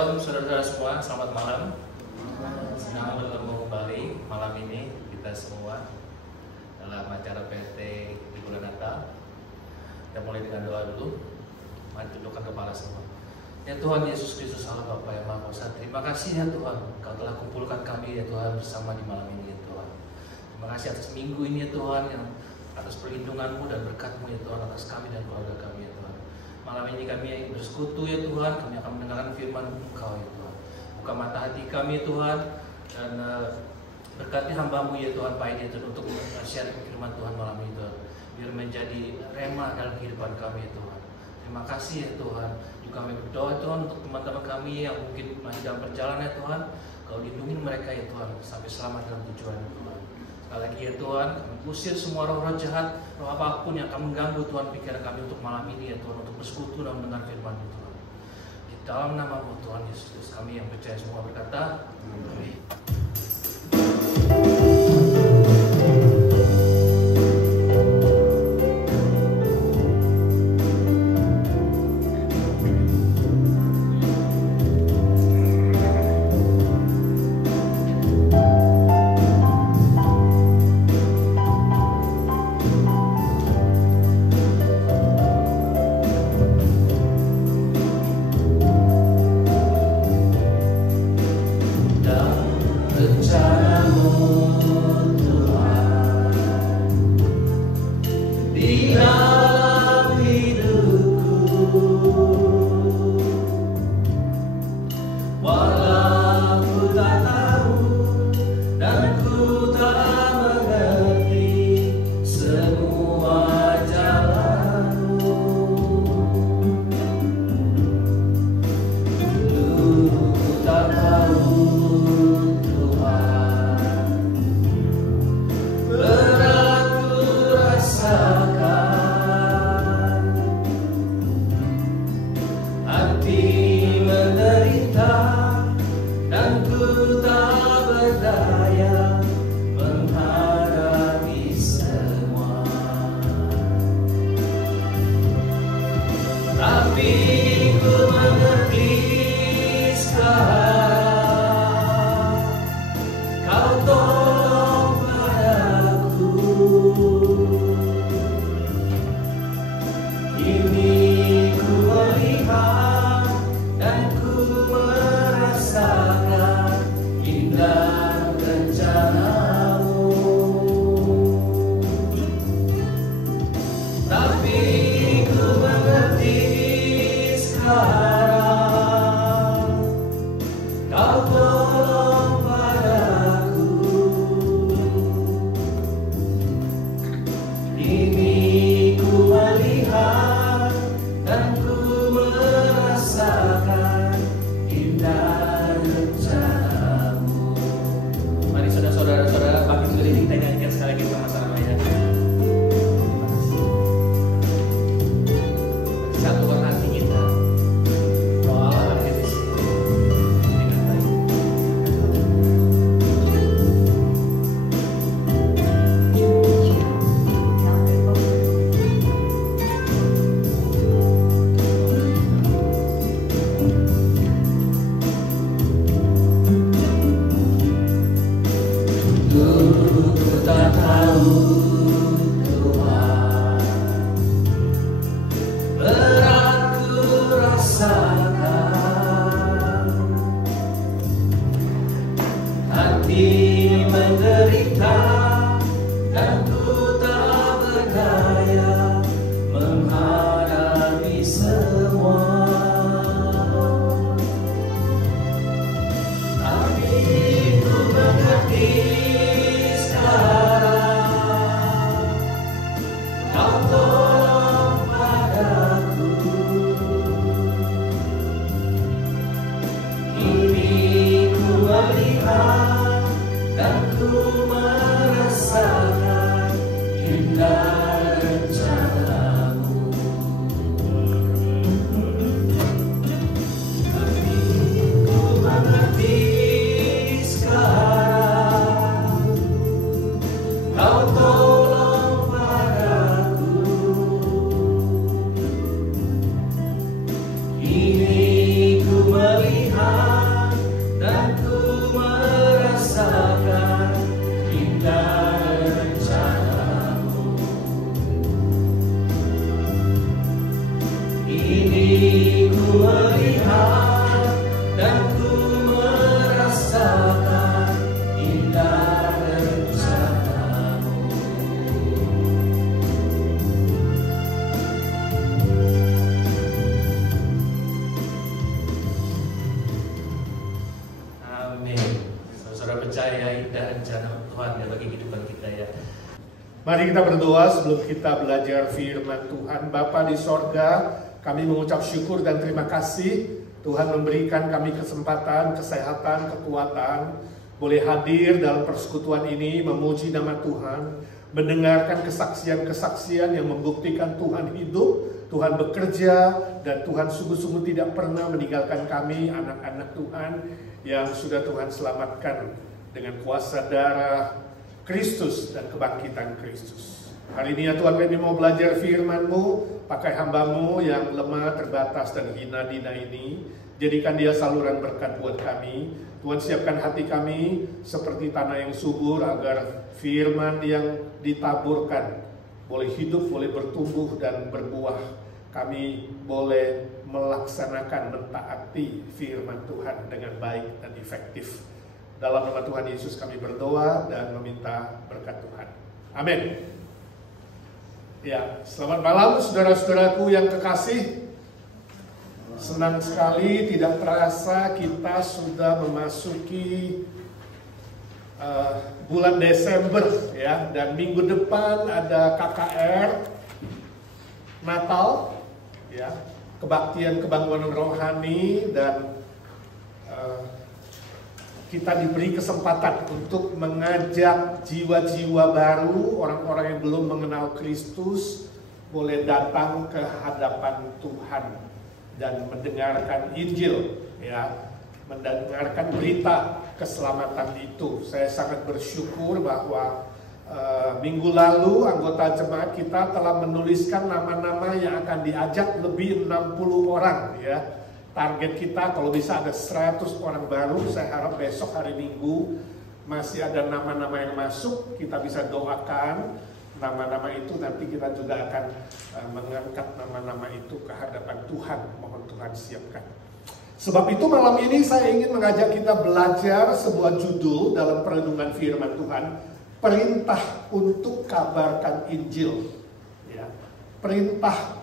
Shalom saudara-saudara semua, selamat malam. Senang bertemu kembali malam ini kita semua dalam acara PT di bulan Natal. Kita mulai dengan doa dulu. Mari tundukkan kepala semua. Ya Tuhan Yesus Kristus Allah Bapa yang Maha Kuasa, terima kasih ya Tuhan, Kau telah kumpulkan kami ya Tuhan bersama di malam ini ya Tuhan. Terima kasih atas minggu ini ya Tuhan, yang atas perlindungan-Mu dan berkat-Mu ya Tuhan atas kami dan keluarga kami ya Tuhan. Malam ini kami bersekutu ya Tuhan, kami akan mendengarkan firman Engkau ya Tuhan. Buka mata hati kami ya Tuhan, dan berkati hamba-Mu ya Tuhan Pak ini untuk menasihatkan firman Tuhan malam ini Tuhan, biar menjadi rema dalam kehidupan kami ya Tuhan. Terima kasih ya Tuhan. Juga kami berdoa Tuhan untuk teman-teman kami yang mungkin masih dalam perjalanan ya Tuhan, Kau lindungi mereka ya Tuhan sampai selamat dalam tujuan ya Tuhan. Sekali lagi ya Tuhan, kami usir semua roh-roh jahat, roh apapun yang akan mengganggu Tuhan pikiran kami untuk malam ini ya Tuhan, untuk bersekutu dan mendengar firman ya Tuhan. Di dalam nama-Mu Tuhan Yesus, kami yang percaya semua berkata, amin. ini ku melihat dan ku merasakan indah rencana-Mu. Amin. Saudara percaya indah rencana Tuhan ya bagi kehidupan kita ya. Mari kita berdoa sebelum kita belajar firman Tuhan. Bapa di sorga, kami mengucap syukur dan terima kasih Tuhan memberikan kami kesempatan, kesehatan, kekuatan, boleh hadir dalam persekutuan ini, memuji nama Tuhan, mendengarkan kesaksian-kesaksian yang membuktikan Tuhan hidup, Tuhan bekerja, dan Tuhan sungguh-sungguh tidak pernah meninggalkan kami, anak-anak Tuhan, yang sudah Tuhan selamatkan dengan kuasa darah Kristus dan kebangkitan Kristus. Hari ini ya Tuhan, kami mau belajar firman-Mu, pakai hamba-Mu yang lemah, terbatas, dan hina dina ini. Jadikan dia saluran berkat buat kami. Tuhan, siapkan hati kami seperti tanah yang subur, agar firman yang ditaburkan boleh hidup, boleh bertumbuh, dan berbuah. Kami boleh melaksanakan, mentaati firman Tuhan dengan baik dan efektif. Dalam nama Tuhan Yesus kami berdoa dan meminta berkat Tuhan. Amin. Ya, selamat malam saudara-saudaraku yang kekasih. Senang sekali, tidak terasa kita sudah memasuki bulan Desember ya, dan minggu depan ada KKR Natal ya, kebaktian kebangunan rohani, dan kita diberi kesempatan untuk mengajak jiwa-jiwa baru, orang-orang yang belum mengenal Kristus, boleh datang ke hadapan Tuhan dan mendengarkan Injil, ya, mendengarkan berita keselamatan itu. Saya sangat bersyukur bahwa minggu lalu anggota jemaat kita telah menuliskan nama-nama yang akan diajak lebih 60 orang, ya. Target kita kalau bisa ada 100 orang baru. Saya harap besok hari Minggu masih ada nama-nama yang masuk. Kita bisa doakan nama-nama itu. Nanti kita juga akan mengangkat nama-nama itu ke hadapan Tuhan. Mohon Tuhan siapkan. Sebab itu malam ini saya ingin mengajak kita belajar sebuah judul dalam perenungan firman Tuhan. Perintah untuk kabarkan Injil, ya. Perintah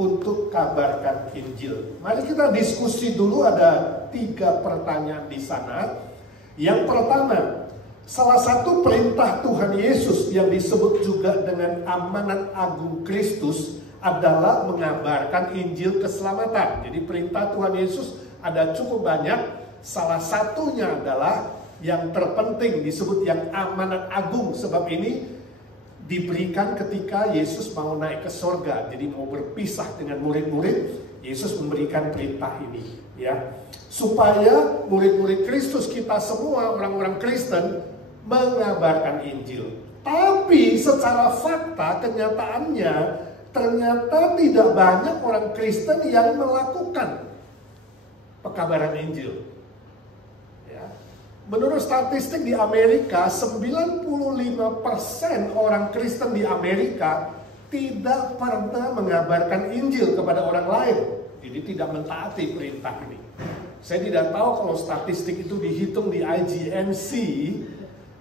untuk kabarkan Injil. Mari kita diskusi dulu, ada 3 pertanyaan di sana. Yang pertama, salah satu perintah Tuhan Yesus yang disebut juga dengan amanat agung Kristus adalah mengabarkan Injil keselamatan. Jadi perintah Tuhan Yesus ada cukup banyak. Salah satunya adalah yang terpenting disebut yang amanat agung, sebab ini diberikan ketika Yesus mau naik ke sorga. Jadi mau berpisah dengan murid-murid, Yesus memberikan perintah ini, ya, supaya murid-murid Kristus, kita semua orang-orang Kristen, mengabarkan Injil. Tapi secara fakta, kenyataannya ternyata tidak banyak orang Kristen yang melakukan pekabaran Injil. Menurut statistik di Amerika, 95% orang Kristen di Amerika tidak pernah mengabarkan Injil kepada orang lain. Jadi tidak mentaati perintah ini. Saya tidak tahu kalau statistik itu dihitung di IGNC.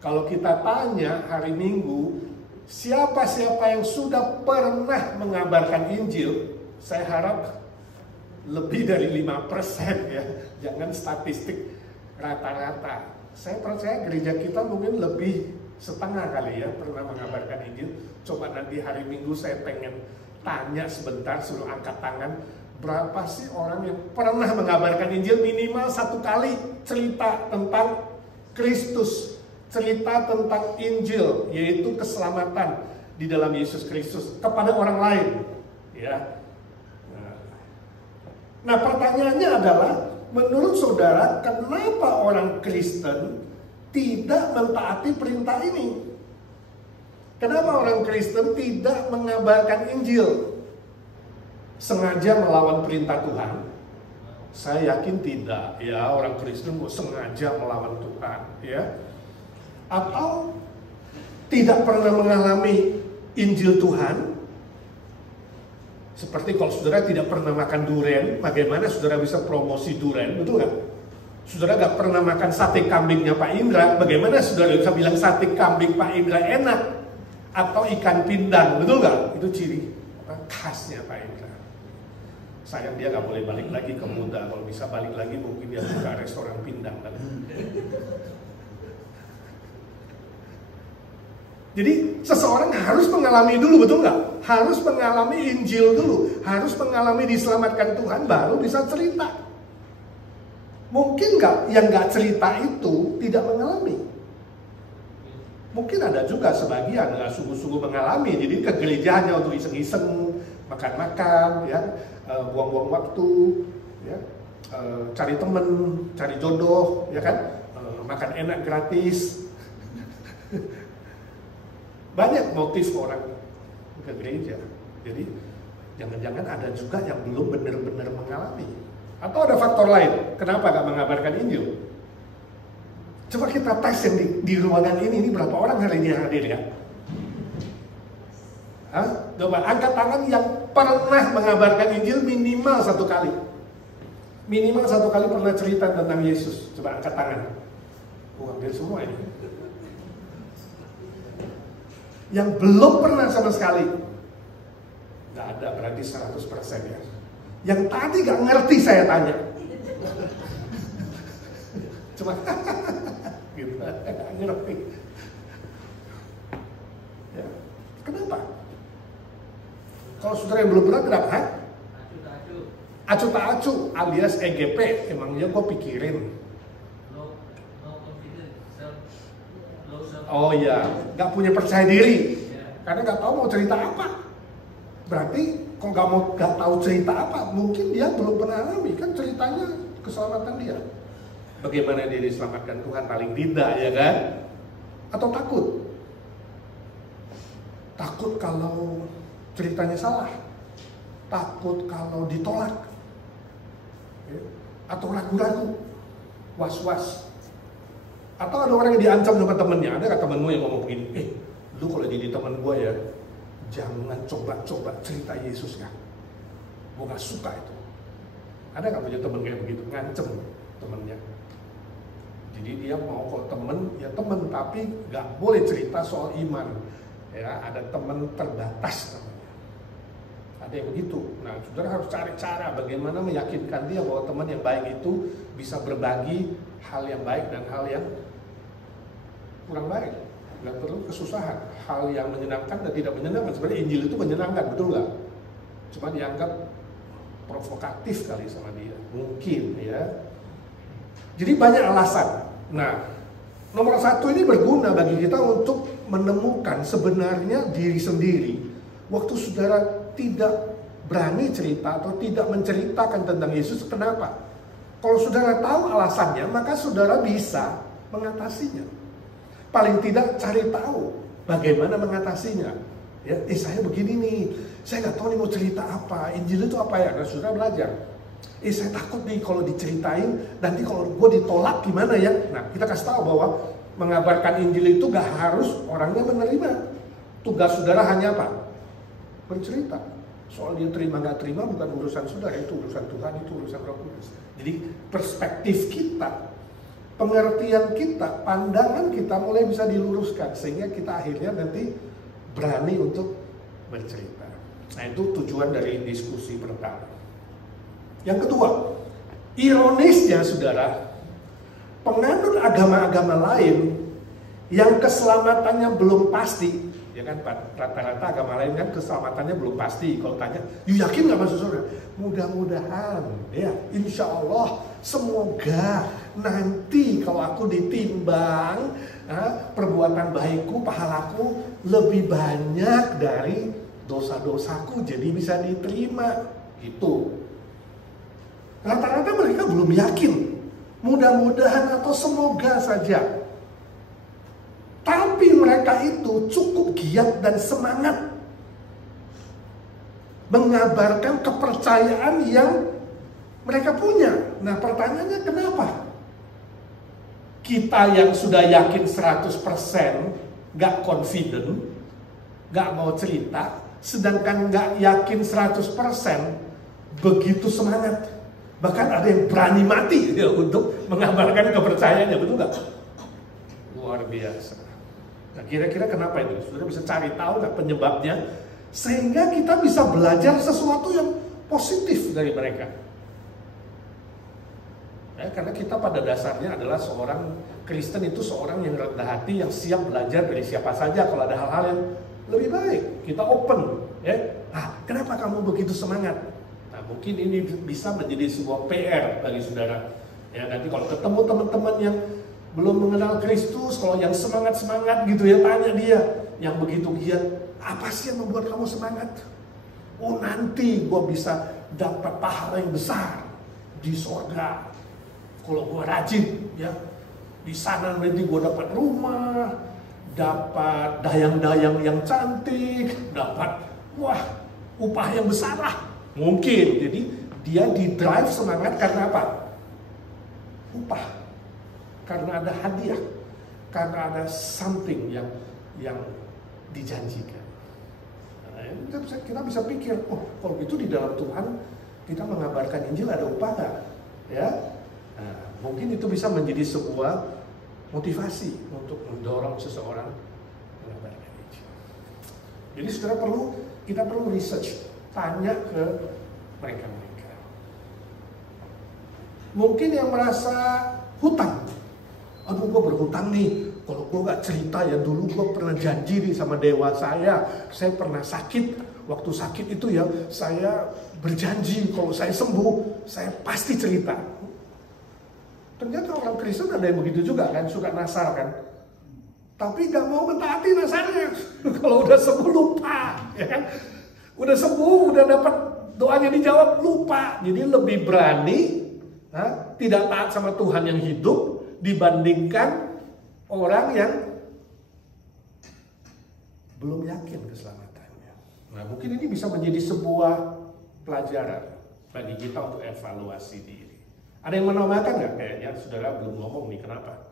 Kalau kita tanya hari Minggu, siapa-siapa yang sudah pernah mengabarkan Injil, saya harap lebih dari 5% ya. Jangan statistik rata-rata. Saya percaya gereja kita mungkin lebih setengah kali ya pernah mengabarkan Injil. Coba nanti hari Minggu saya pengen tanya sebentar, suruh angkat tangan. Berapa sih orang yang pernah mengabarkan Injil minimal 1 kali, cerita tentang Kristus, cerita tentang Injil, yaitu keselamatan di dalam Yesus Kristus kepada orang lain, ya. Nah, pertanyaannya adalah, menurut saudara, kenapa orang Kristen tidak mentaati perintah ini? Kenapa orang Kristen tidak mengabarkan Injil? Sengaja melawan perintah Tuhan? Saya yakin tidak, ya. Orang Kristen kok sengaja melawan Tuhan, ya. Atau tidak pernah mengalami Injil Tuhan, Seperti kalau saudara tidak pernah makan durian, bagaimana saudara bisa promosi durian, betul nggak? Saudara nggak pernah makan sate kambingnya Pak Indra, bagaimana saudara bisa bilang sate kambing Pak Indra enak? Atau ikan pindang, betul nggak? Itu ciri khasnya Pak Indra. Sayang dia nggak boleh balik lagi ke Muda, kalau bisa balik lagi mungkin dia buka restoran pindang kan. Jadi seseorang harus mengalami dulu, betul nggak? Harus mengalami Injil dulu, harus mengalami diselamatkan Tuhan, baru bisa cerita. Mungkin nggak yang nggak cerita itu tidak mengalami? Mungkin ada juga sebagian nggak sungguh-sungguh mengalami, jadi ke gereja hanya untuk iseng-iseng, makan-makan, ya, buang-buang waktu, ya, cari temen, cari jodoh, ya kan, makan enak gratis. Banyak motif orang ke gereja. Jadi jangan-jangan ada juga yang belum benar-benar mengalami. Atau ada faktor lain, kenapa gak mengabarkan Injil? Coba kita tes yang di ruangan ini berapa orang hari ini yang hadir ya? Hah? Coba angkat tangan yang pernah mengabarkan Injil minimal 1 kali. Minimal 1 kali pernah cerita tentang Yesus. Coba angkat tangan. Hampir semua ini. Yang belum pernah sama sekali, nggak ada, berarti 100% ya. Yang tadi nggak ngerti saya tanya, cuma gitu, nggak ngerti. Ya. Kenapa? Kalau saudara yang belum pernah, kenapa? Acu tak acu alias EGP, emangnya gue pikirin. Oh iya, nggak punya percaya diri, karena nggak tahu mau cerita apa. Berarti kalau nggak tahu cerita apa, mungkin dia belum pernah alami kan ceritanya keselamatan dia. Bagaimana dia diselamatkan Tuhan, paling tidak ya kan? Atau takut? Takut kalau ceritanya salah, takut kalau ditolak, atau ragu-ragu, was-was. Atau ada orang yang diancam sama temennya, ada gak temenmu yang ngomong begini, lu kalau jadi temen gue ya, jangan coba-coba cerita Yesus ya, gue gak suka itu. Ada gak punya temen kayak begitu, ngancem temennya. Jadi dia mau kalau temen, ya temen, tapi gak boleh cerita soal iman. Ya, ada temen terbatas namanya. Ada yang begitu. Nah, saudara harus cari cara bagaimana meyakinkan dia bahwa teman yang baik itu bisa berbagi hal yang baik dan hal yang kurang baik. Nggak perlu kesusahan. Hal yang menyenangkan dan tidak menyenangkan. Sebenarnya Injil itu menyenangkan, betul nggak? Cuma dianggap provokatif kali sama dia. Mungkin ya. Jadi banyak alasan. Nah, nomor 1 ini berguna bagi kita untuk menemukan sebenarnya diri sendiri. Waktu saudara tidak berani cerita atau tidak menceritakan tentang Yesus, kenapa? Kalau saudara tahu alasannya, maka saudara bisa mengatasinya. Paling tidak cari tahu bagaimana mengatasinya. Ya, saya begini nih, saya nggak tahu nih mau cerita apa, Injil itu apa ya? Nah, saudara belajar. Saya takut nih kalau diceritain, nanti kalau gue ditolak gimana ya? Nah, kita kasih tahu bahwa mengabarkan Injil itu gak harus orangnya menerima. Tugas saudara hanya apa? Bercerita. Soal dia terima gak terima bukan urusan saudara, itu urusan Tuhan, itu urusan Roh Kudus. Jadi perspektif kita, pengertian kita, pandangan kita mulai bisa diluruskan sehingga kita akhirnya nanti berani untuk bercerita. Nah, itu tujuan dari diskusi pertama. Yang kedua, ironisnya saudara, penganut agama-agama lain yang keselamatannya belum pasti, ya kan, rata-rata agama lain kan keselamatannya belum pasti. Kalau tanya, you yakin gak masuk surga? Mudah-mudahan, ya, insya Allah, semoga nanti kalau aku ditimbang, perbuatan baikku, pahalaku lebih banyak dari dosa-dosaku, jadi bisa diterima. Gitu. Rata-rata mereka belum yakin. Mudah-mudahan atau semoga saja. Tapi mereka itu cukup giat dan semangat mengabarkan kepercayaan yang mereka punya. Nah, pertanyaannya kenapa? Kita yang sudah yakin 100%, gak confident, gak mau cerita, sedangkan nggak yakin 100%, begitu semangat. Bahkan ada yang berani mati ya, untuk mengabarkan kepercayaannya, betul nggak? Luar biasa. Nah, kira-kira kenapa itu? Saudara bisa cari tahu nggak penyebabnya? Sehingga kita bisa belajar sesuatu yang positif dari mereka. Ya, karena kita pada dasarnya adalah seorang Kristen, itu seorang yang rendah hati, yang siap belajar dari siapa saja kalau ada hal-hal yang lebih baik. Kita open, ya. Kenapa kamu begitu semangat? Nah, mungkin ini bisa menjadi sebuah PR bagi saudara. Ya, nanti kalau ketemu teman-teman yang belum mengenal Kristus, kalau yang semangat-semangat gitu ya, tanya dia, yang begitu giat, apa sih yang membuat kamu semangat? Oh, nanti gue bisa dapat pahala yang besar di sorga. Kalau gue rajin, ya, di sana nanti gue dapat rumah, dapat dayang-dayang yang cantik, dapat upah yang besar lah. Mungkin, jadi dia di drive semangat karena apa? Upah, karena ada hadiah, karena ada something yang dijanjikan. Nah, kita bisa pikir, kalau gitu di dalam Tuhan kita mengabarkan Injil ada upah nggak? Ya. Nah, mungkin itu bisa menjadi sebuah motivasi untuk mendorong seseorang mengabarkan Injil. Jadi kita perlu research, tanya ke mereka. Mungkin yang merasa hutang, aduh gue berhutang nih, kalau gue gak cerita ya, dulu gue pernah janji nih sama dewa saya pernah sakit, waktu sakit itu ya saya berjanji kalau saya sembuh, saya pasti cerita. Ternyata orang Kristen ada yang begitu juga kan, suka nasar kan. Tapi gak mau mentaati nasarnya. Kalau udah sembuh lupa, ya kan? Udah sembuh, udah dapat doanya dijawab, lupa. Jadi lebih berani, tidak taat sama Tuhan yang hidup dibandingkan orang yang belum yakin keselamatannya. Nah, mungkin ini bisa menjadi sebuah pelajaran bagi kita untuk evaluasi diri. Ada yang menambahkan nggak? Kayaknya saudara belum ngomong nih, kenapa?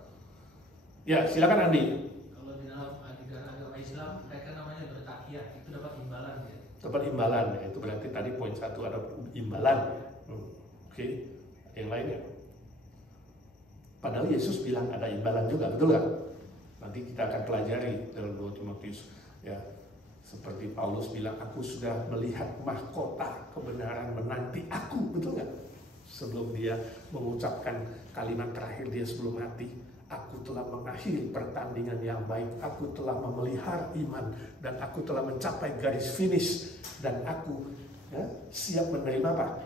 Ya, silakan Andi. Kalau di dalam ajaran agama Islam, mereka namanya bertakiyah, itu dapat imbalan ya. Dapat imbalan, itu berarti tadi poin 1 ada imbalan. Oke. Yang lainnya? Padahal Yesus bilang ada imbalan juga, betul nggak? Nanti kita akan pelajari dalam 2 Timotius. Ya, seperti Paulus bilang, aku sudah melihat mahkota kebenaran menanti aku, betul nggak? Sebelum dia mengucapkan kalimat terakhir dia sebelum mati, aku telah mengakhiri pertandingan yang baik, aku telah memelihara iman, dan aku telah mencapai garis finish, dan aku siap menerima apa?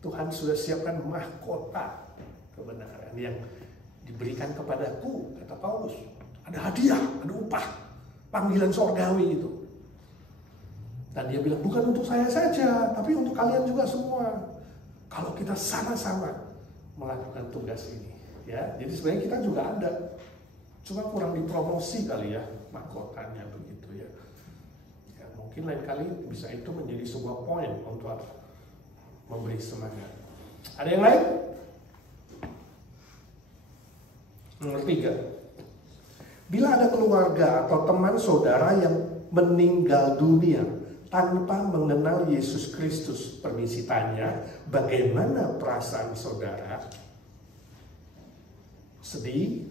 Tuhan sudah siapkan mahkota kebenaran yang diberikan kepadaku, kata Paulus. Ada hadiah, ada upah, panggilan sorgawi itu. Dan dia bilang, bukan untuk saya saja, tapi untuk kalian juga semua. Kalau kita sama-sama melakukan tugas ini, ya. Jadi sebenarnya kita juga ada, cuma kurang dipromosi kali ya mahkotanya begitu ya. Ya, mungkin lain kali bisa itu menjadi sebuah poin untuk apa? Memberi semangat. Ada yang lain? Nomor 3. Bila ada keluarga atau teman saudara yang meninggal dunia tanpa mengenal Yesus Kristus, permisi tanya, bagaimana perasaan saudara? Sedih?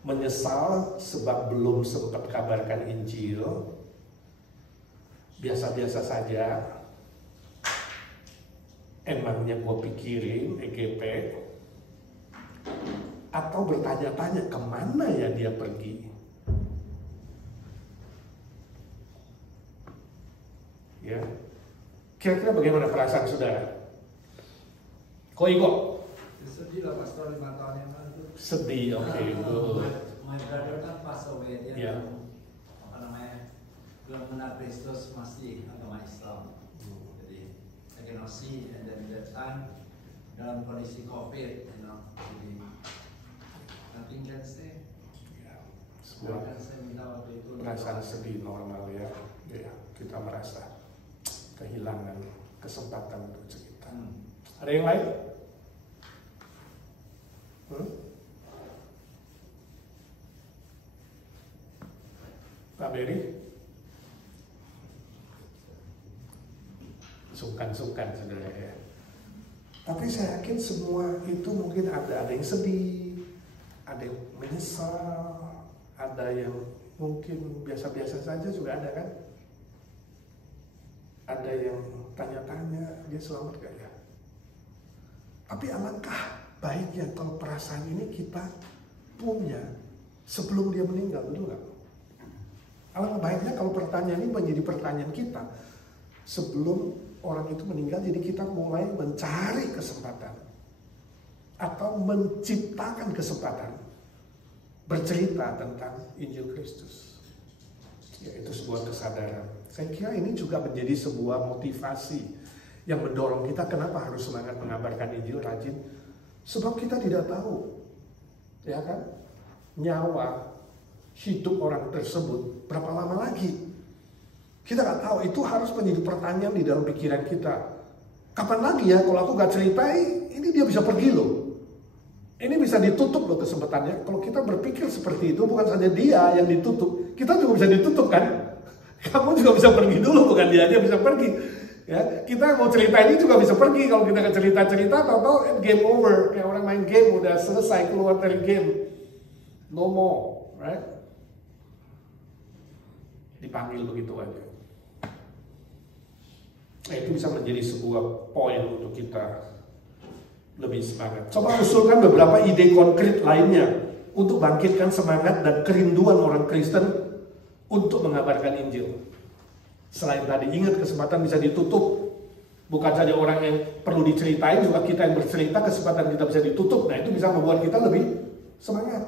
Menyesal sebab belum sempat kabarkan Injil? Biasa-biasa saja? Emangnya gue pikirin EGP? Atau bertanya-tanya kemana ya dia pergi? Ya, kira-kira bagaimana perasaan saudara? Kok Iko? Sedih lah pastor 5 tahun yang lalu. Sedih, oke. My brother kan pass away, dia Ya. belum mengenal Kristus, masih agama Islam. Jadi I cannot see, and then that time dalam kondisi COVID, jadi nothing can say. Sebuah Saya minta waktu itu perasaan sedih normal ya. Ya, kita merasa kehilangan kesempatan untuk cerita. Ada yang lain? Pak Beri? sungkan-sungkan saudara ya. Tapi saya yakin semua itu mungkin ada yang sedih, ada yang menyesal, ada yang mungkin biasa-biasa saja juga ada kan. Ada yang tanya-tanya, dia selamat gak ya? Tapi alangkah baiknya kalau perasaan ini kita punya sebelum dia meninggal, betul nggak? Alangkah baiknya kalau pertanyaan ini menjadi pertanyaan kita sebelum orang itu meninggal, jadi kita mulai mencari kesempatan atau menciptakan kesempatan bercerita tentang Injil Kristus. Yaitu sebuah kesadaran. Saya kira ini juga menjadi sebuah motivasi yang mendorong kita kenapa harus semangat mengabarkan Injil rajin. Sebab kita tidak tahu, ya kan, nyawa hidup orang tersebut berapa lama lagi. Kita nggak tahu, itu harus menjadi pertanyaan di dalam pikiran kita. Kapan lagi ya kalau aku nggak ceritai, ini dia bisa pergi loh. Ini bisa ditutup loh kesempatannya. Kalau kita berpikir seperti itu, bukan saja dia yang ditutup, kita juga bisa ditutup kan. Kamu juga bisa pergi dulu, bukan dia aja bisa pergi. Ya, kita mau cerita ini juga bisa pergi. Kalau kita nggak cerita-cerita, tahu-tahu game over. Kayak orang main game udah selesai, keluar dari game, no more, right? Dipanggil begitu aja. Nah, itu bisa menjadi sebuah poin untuk kita lebih semangat. Coba usulkan beberapa ide konkret lainnya untuk bangkitkan semangat dan kerinduan orang Kristen untuk mengabarkan Injil. Selain tadi, ingat kesempatan bisa ditutup. Bukan saja orang yang perlu diceritain, juga kita yang bercerita, kesempatan kita bisa ditutup. Nah, itu bisa membuat kita lebih semangat.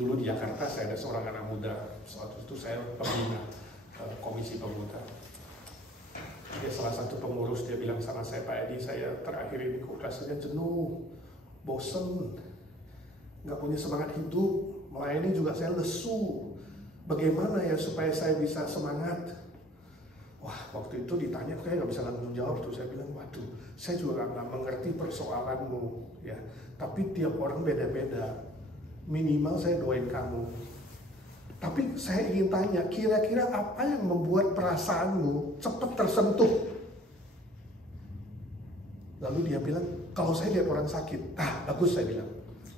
Dulu di Jakarta saya ada seorang anak muda. Suatu itu saya pembina komisi pemuda. Dia salah satu pengurus, dia bilang sama saya, Pak Edi, saya terakhir ini kok rasanya jenuh, bosen, nggak punya semangat hidup, melayani juga saya lesu. Bagaimana ya supaya saya bisa semangat? Wah, waktu itu ditanya, saya nggak bisa langsung jawab tuh. Saya bilang, waduh, saya juga nggak mengerti persoalanmu, ya. Tapi tiap orang beda-beda. Minimal saya doain kamu. Tapi saya ingin tanya, kira-kira apa yang membuat perasaanmu cepat tersentuh? Lalu dia bilang, kalau saya lihat orang sakit, bagus, saya bilang.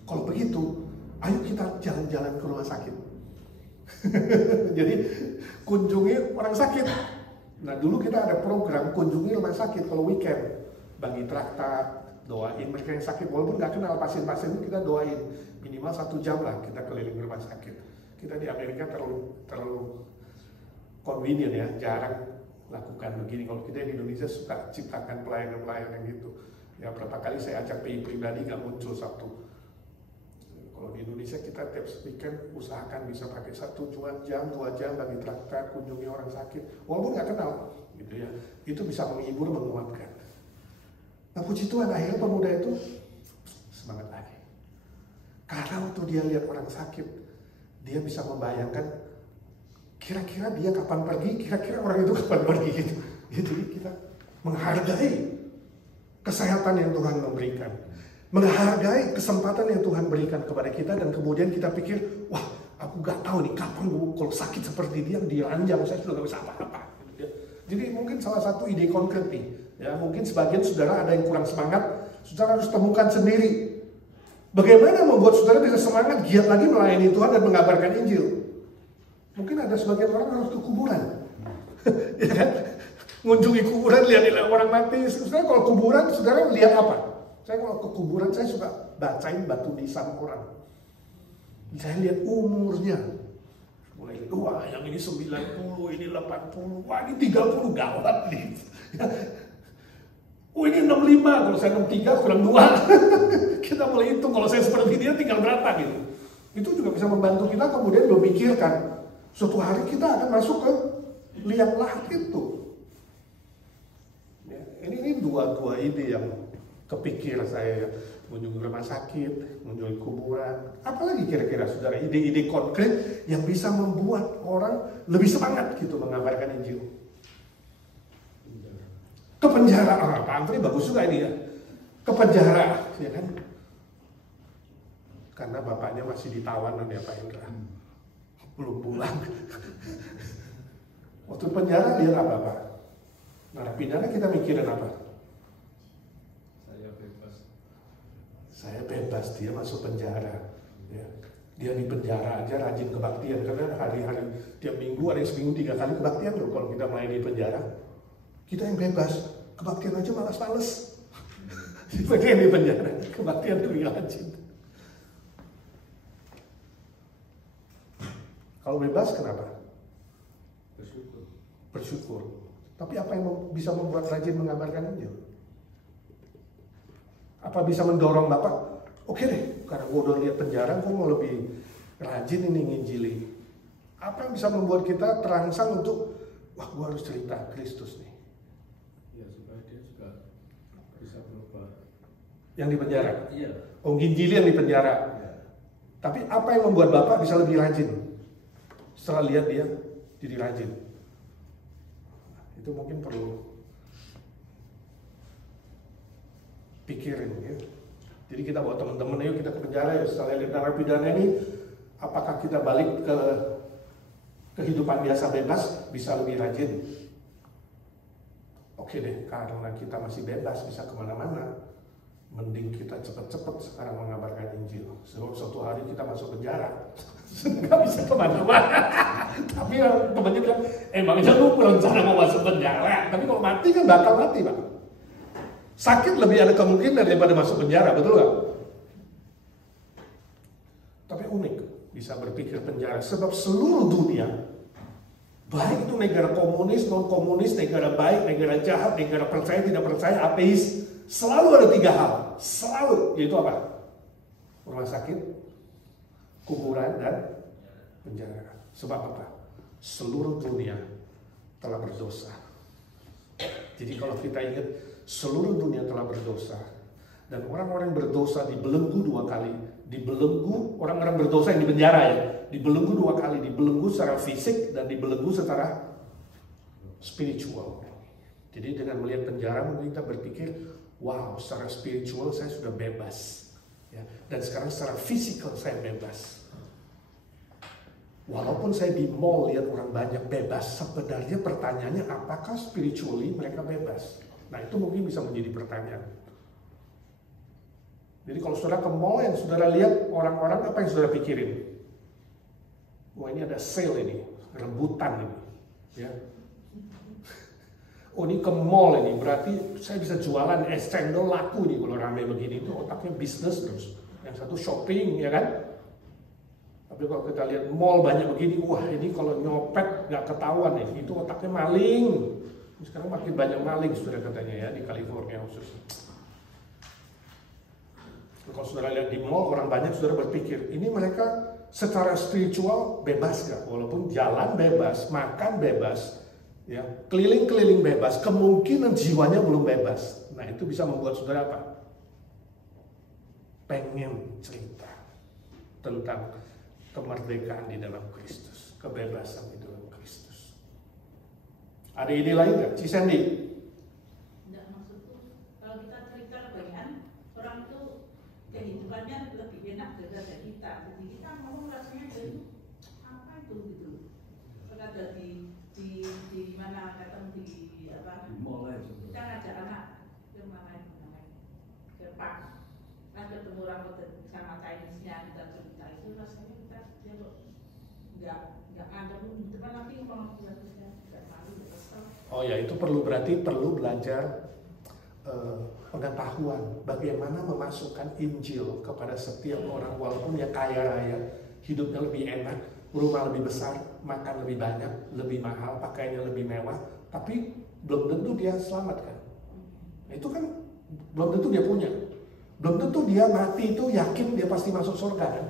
Kalau begitu, ayo kita jalan-jalan ke rumah sakit. Jadi kunjungi orang sakit. Nah, dulu kita ada program kunjungi rumah sakit kalau weekend, bagi traktat, doain mereka yang sakit. Walaupun nggak kenal pasien-pasien itu, kita doain minimal 1 jam lah kita keliling rumah sakit. Kita di Amerika terlalu convenient ya, jarang lakukan begini. Kalau kita di Indonesia suka ciptakan pelayanan-pelayanan gitu. Ya, berapa kali saya ajak PI pribadi nggak muncul Sabtu. Kalau di Indonesia kita tiap weekend usahakan bisa pakai 1 jam, 2 jam bagi traktat, kunjungi orang sakit, walaupun nggak kenal, gitu ya. Itu bisa menghibur, menguatkan. Nah, puji Tuhan, akhirnya pemuda itu semangat lagi. Karena waktu dia lihat orang sakit, dia bisa membayangkan kira-kira dia kapan pergi, kira-kira orang itu kapan pergi gitu. Jadi kita menghargai kesehatan yang Tuhan memberikan, menghargai kesempatan yang Tuhan berikan kepada kita, dan kemudian kita pikir, wah, aku gak tahu nih kapan kalau sakit seperti dia ranjang, saya sudah gak bisa apa-apa. Jadi mungkin salah satu ide konkret nih, ya mungkin sebagian saudara ada yang kurang semangat, saudara harus temukan sendiri. Bagaimana membuat saudara bisa semangat, giat lagi melayani Tuhan dan mengabarkan Injil? Mungkin ada sebagian orang harus ke kuburan. Ya kan? Ngunjungi kuburan, lihat orang mati. Saudara kalau kuburan, saudara lihat apa? Saya kalau ke kuburan, saya suka bacain batu nisan orang. Saya lihat umurnya. Mulai, wah yang ini 90, ini 80, wah ini 30, gawat nih. Oh ini 65, kalau saya 63 kurang 2. Kita mulai hitung, kalau saya seperti dia tinggal berapa gitu. Itu juga bisa membantu kita kemudian memikirkan, suatu hari kita akan masuk ke liang lahat itu. Ya, ini dua ide yang kepikir saya, mengunjungi rumah sakit, mengunjungi kuburan. Apalagi kira-kira saudara, ide-ide konkret yang bisa membuat orang lebih semangat gitu mengabarkan Injil. Ke penjara, Pak Antri bagus juga ini ya. Ke penjara, ya kan? Karena bapaknya masih ditawan ya Pak Indra. Belum pulang. Waktu penjara lihat apa Pak? Narapidana kita mikirin apa? Saya bebas, dia masuk penjara. Ya. Dia di penjara aja rajin kebaktian, karena hari-hari tiap minggu ada yang seminggu 3 kali kebaktian loh kalau kita main di penjara. Kita yang bebas, kebaktian aja malas-males. Kita yang di penjara, kebaktian tuh rajin. Kalau bebas kenapa? Bersyukur. Tapi apa yang bisa membuat rajin mengabarkan Injil? Apa bisa mendorong Bapak? Oke deh, karena gue udah lihat penjara, gue mau lebih rajin ini nginjili. Apa yang bisa membuat kita terangsang untuk, wah gue harus cerita Kristus nih. Ya supaya dia juga bisa berubah. Yang di penjara? Iya. Oh, nginjili yang di penjara. Ya. Tapi apa yang membuat Bapak bisa lebih rajin? Setelah lihat dia jadi rajin. Itu mungkin perlu pikirin ya. Jadi kita bawa teman-teman, ayo kita ke penjara ya, setelah lihat narapidana ini, apakah kita balik ke kehidupan biasa bebas bisa lebih rajin? Oke deh, karena kita masih bebas bisa kemana-mana, mending kita cepet-cepet sekarang mengabarkan Injil. Sebab suatu hari kita masuk penjara, nggak bisa kemana-mana. Tapi temannya bilang, emangnya lu berencana mau masuk penjara? Tapi kalau mati kan bakal mati Pak. Sakit lebih ada kemungkinan daripada masuk penjara, betul gak? Tapi unik, bisa berpikir penjara. Sebab seluruh dunia, baik itu negara komunis, non-komunis, negara baik, negara jahat, negara percaya, tidak percaya, ateis, selalu ada 3 hal. Selalu, yaitu apa? Rumah sakit, kuburan, dan penjara. Sebab apa? Seluruh dunia telah berdosa. Jadi kalau kita ingat, seluruh dunia telah berdosa, dan orang-orang berdosa dibelenggu 2 kali. Dibelenggu, orang-orang berdosa yang di penjara ya, dibelenggu 2 kali, dibelenggu secara fisik dan dibelenggu secara spiritual. Jadi dengan melihat penjara mungkin kita berpikir, wow, secara spiritual saya sudah bebas ya, dan sekarang secara fisikal saya bebas. Walaupun saya di mall lihat orang banyak bebas, sebenarnya pertanyaannya apakah spiritually mereka bebas? Nah itu mungkin bisa menjadi pertanyaan. Jadi kalau saudara ke mall yang saudara lihat orang-orang, apa yang saudara pikirin? Wah ini ada sale ini, rebutan ini, ya. Oh ini ke mall ini, berarti saya bisa jualan es cendol laku nih kalau ramai begini. Itu otaknya bisnis terus. Yang satu shopping, ya kan? Tapi kalau kita lihat mall banyak begini, wah ini kalau nyopet nggak ketahuan nih, itu otaknya maling. Sekarang makin banyak maling sudah katanya ya di California khusus. Kalau saudara lihat di mall orang banyak saudara berpikir ini mereka secara spiritual bebas gak? Walaupun jalan bebas, makan bebas, ya keliling-keliling bebas, kemungkinan jiwanya belum bebas. Nah itu bisa membuat saudara apa? Pengen cerita tentang kemerdekaan di dalam Kristus, kebebasan di dalam Kristus. Ada ide lain nggak, Cisendi? Enggak, maksudku kalau kita cerita kebanyakan orang itu kehidupannya lebih enak daripada kita. Jadi kita ngomong rasanya dari apa itu gitu. Pernah ada di mana ketemu di apa? Di mall itu. Kita ngajak anak ke mana ke park. Nah ketemu orang sama Chinese-nya kita cerita itu rasanya kita ya kok nggak ada teman nanti ngomong kita nggak malu kesel. Oh ya itu berarti perlu belajar pengetahuan bagaimana memasukkan Injil kepada setiap orang walaupun ya kaya raya, hidupnya lebih enak, rumah lebih besar, makan lebih banyak, lebih mahal, pakaiannya lebih mewah, tapi belum tentu dia selamat kan? Nah, itu kan belum tentu dia punya, belum tentu dia mati itu yakin dia pasti masuk surga kan?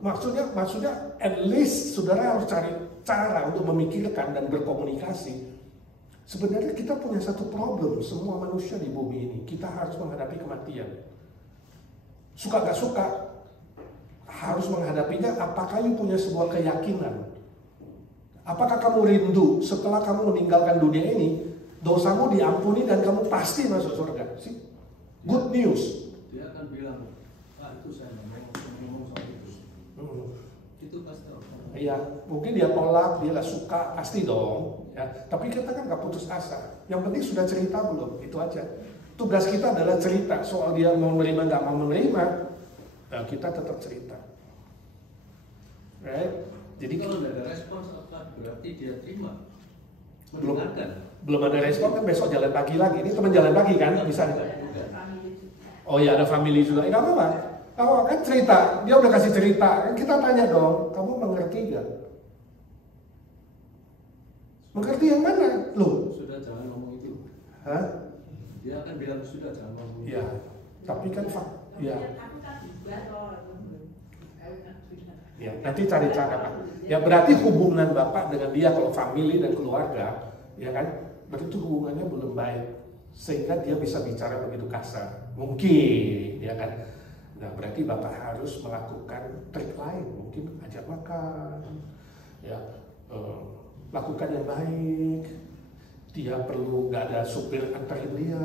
Maksudnya at least saudara harus cari cara untuk memikirkan dan berkomunikasi. Sebenarnya kita punya satu problem, semua manusia di bumi ini, kita harus menghadapi kematian. Suka gak suka, harus menghadapinya. Apakah you punya sebuah keyakinan? Apakah kamu rindu setelah kamu meninggalkan dunia ini, dosamu diampuni dan kamu pasti masuk surga? See? Good news. Dia akan bilang, Pak itu saya ngomong soal itu. Itu pastor. Iya, mungkin dia tolak, dia nggak suka, pasti dong. Ya, tapi kita kan nggak putus asa. Yang penting sudah cerita belum, itu aja. Tugas kita adalah cerita. Soal dia mau menerima nggak mau menerima, nah kita tetap cerita. Right? Jadi kalau tidak ada respons apa berarti dia terima? belum Mendengarkan. belum ada respon kan besok jalan pagi lagi. Ini teman jalan pagi kan bisa. Oh iya ada family juga. Nggak apa-apa. Kalau kan cerita, dia udah kasih cerita, kan kita tanya dong, kamu mengerti gak? Mengerti yang mana? Loh, Sudah jangan ngomong itu. hah? Dia akan bilang sudah jangan ngomong itu. Iya, tapi kan ya. Ya, nanti cari cara Pak. Ya berarti hubungan Bapak dengan dia kalau family dan keluarga, ya kan? Berarti itu hubungannya belum baik, sehingga dia bisa bicara begitu kasar. Mungkin, ya kan? Nah berarti Bapak harus melakukan trik lain, mungkin ajak makan, ya lakukan yang baik. Dia perlu nggak ada supir antarin dia.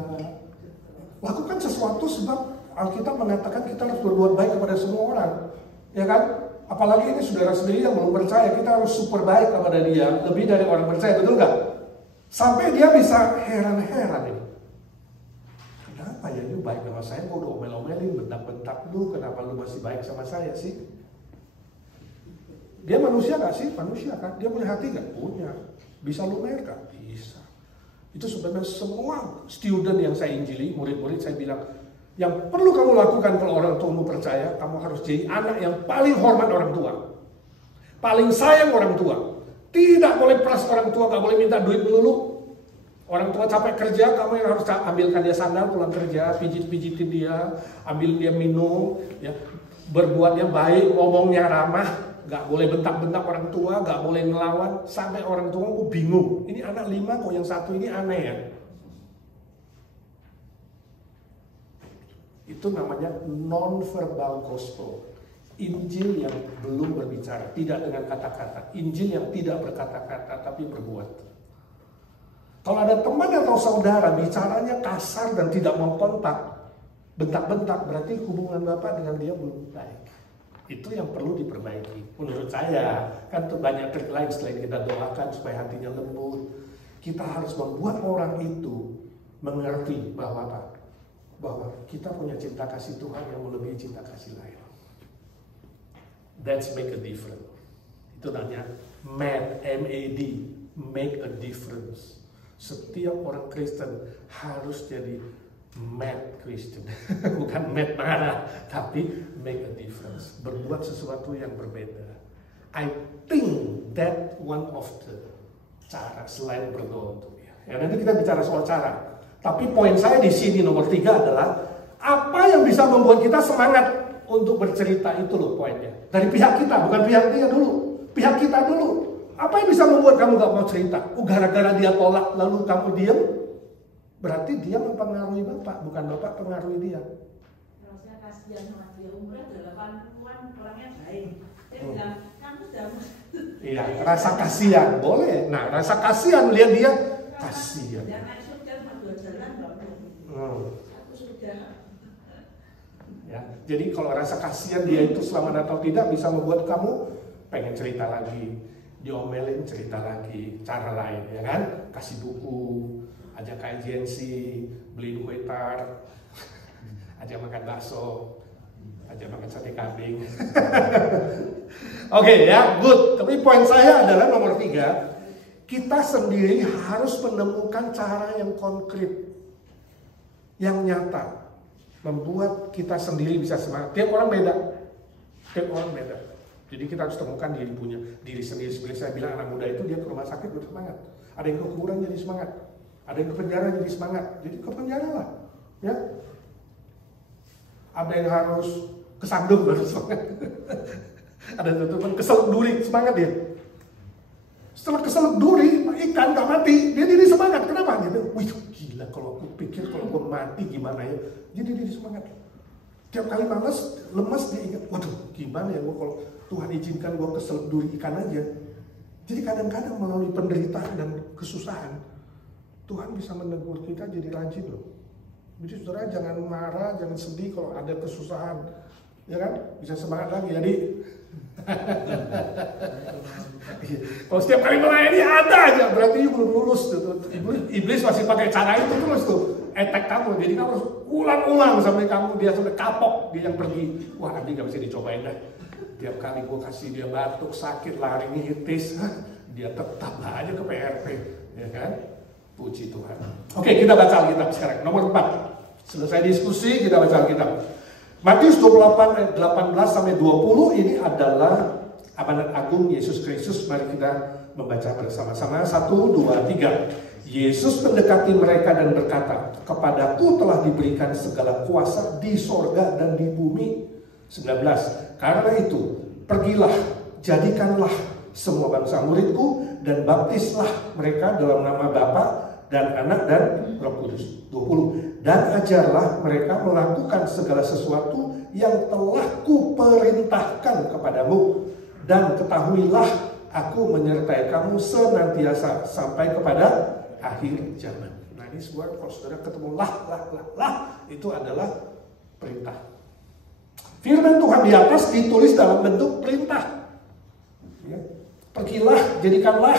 Lakukan sesuatu sebab Alkitab mengatakan kita harus berbuat baik kepada semua orang, ya kan? Apalagi ini saudara sendiri yang belum percaya, kita harus super baik kepada dia, lebih dari orang percaya, betul nggak? Sampai dia bisa heran-heran ini. Kenapa ya lu baik sama saya, kok udah omel-omelin, bentak-bentak lu, kenapa lu masih baik sama saya sih? Dia manusia gak sih? Manusia kan? Dia punya hati gak? Punya. Bisa lumer gak? Bisa. Itu sebenarnya semua student yang saya injili, murid-murid saya bilang, yang perlu kamu lakukan kalau orang tuamu percaya, kamu harus jadi anak yang paling hormat orang tua. Paling sayang orang tua. Tidak boleh peras orang tua, gak boleh minta duit melulu. Orang tua capek kerja, kamu yang harus ambilkan dia sandal pulang kerja, pijit-pijitin dia, ambil dia minum, ya, berbuatnya baik, ngomongnya ramah, gak boleh bentak-bentak orang tua, gak boleh ngelawan, sampai orang tua bingung. Ini anak 5 kok yang satu ini aneh ya. Itu namanya non-verbal gospel. Injil yang belum berbicara, tidak dengan kata-kata. Injil yang tidak berkata-kata, tapi berbuat. Kalau ada teman atau saudara bicaranya kasar dan tidak mau kontak, bentak-bentak, berarti hubungan Bapak dengan dia belum baik. Itu yang perlu diperbaiki. Menurut saya, kan banyak trik lain selain kita doakan supaya hatinya lembut. Kita harus membuat orang itu mengerti bahwa apa? Bahwa kita punya cinta kasih Tuhan yang melebihi cinta kasih lain. That's make a difference. Itu namanya MAD, M-A-D, make a difference. Setiap orang Kristen harus jadi mad Kristen. Bukan mad marah, tapi make a difference. Berbuat sesuatu yang berbeda. I think that one of the cara selain berdoa untuk dia. Ya, nanti kita bicara soal cara. Tapi poin saya di sini nomor 3 adalah apa yang bisa membuat kita semangat untuk bercerita, itu loh poinnya. Dari pihak kita, bukan pihak dia dulu. Pihak kita dulu. Apa yang bisa membuat kamu gak mau cerita? Gara-gara dia tolak lalu kamu diam? Berarti dia mempengaruhi Bapak, bukan Bapak pengaruhi dia. Kalau saya kasihan sama dia, umurnya 80-an, orangnya baik. Dia bilang, kamu sudah. Iya, rasa kasihan boleh. Nah, rasa kasihan lihat dia kasihan. Yang naik surga cuma 2 jalan, aku sudah. Ya, jadi kalau rasa kasihan dia itu selamat atau tidak bisa membuat kamu pengen cerita lagi, diomelin cerita lagi, cara lain ya kan, kasih buku, ajak KJNC, beliin kue tar, ajak makan bakso, ajak makan sate kambing. Oke ya, good. Tapi poin saya adalah nomor 3, kita sendiri harus menemukan cara yang konkret, yang nyata, membuat kita sendiri bisa semangat. Tiap orang beda, tiap orang beda. Jadi kita harus temukan diri sendiri. Seperti saya bilang, anak muda itu dia ke rumah sakit bersemangat. Ada yang ke kuburan jadi semangat. Ada yang ke penjara jadi semangat. Jadi ke penjara lah, ya. Ada yang harus kesandung baru semangat. Ada yang teman keselak duri semangat dia. Setelah keselak duri, ikan gak mati, dia jadi semangat. Kenapa? Dia bilang, wih gila kalau aku pikir kalau gue mati gimana ya. Jadi dia semangat. Tiap kali males, lemas dia ingat, waduh gimana ya gue kalau Tuhan izinkan gue keselak duri ikan aja. Jadi kadang-kadang melalui penderitaan dan kesusahan, Tuhan bisa menegur kita jadi rajin loh. Jadi saudara jangan marah, jangan sedih kalau ada kesusahan, ya kan? Bisa semangat lagi. Jadi Kalau setiap kali melayani ada aja, berarti you belum lulus tuh. Iblis masih pakai cara itu terus tuh, attack kamu. Jadi kamu harus ulang-ulang sampai dia sampai kapok, dia yang pergi. Wah, nanti gak bisa dicobain dah. Tiap kali gue kasih dia batuk, sakit, lari ngitis, dia tetap aja ke PRP, ya kan? Puji Tuhan. Oke, kita baca Alkitab sekarang. Nomor 4. Selesai diskusi, kita baca Alkitab. Matius 28 ayat 18 sampai 20 ini adalah amanat agung Yesus Kristus. Mari kita membaca bersama-sama. 1, 2, 3. Yesus mendekati mereka dan berkata, "Kepadaku telah diberikan segala kuasa di sorga dan di bumi." 19. Karena itu, pergilah, jadikanlah semua bangsa muridku dan baptislah mereka dalam nama Bapa dan Anak dan Roh Kudus. 20. Dan ajarlah mereka melakukan segala sesuatu yang telah kuperintahkan kepadamu. Dan ketahuilah, aku menyertai kamu senantiasa sampai kepada akhir zaman. Nah, ini semua kalau saudara ketemu lah, itu adalah perintah. Firman Tuhan di atas ditulis dalam bentuk perintah. Ya. Pergilah, jadikanlah,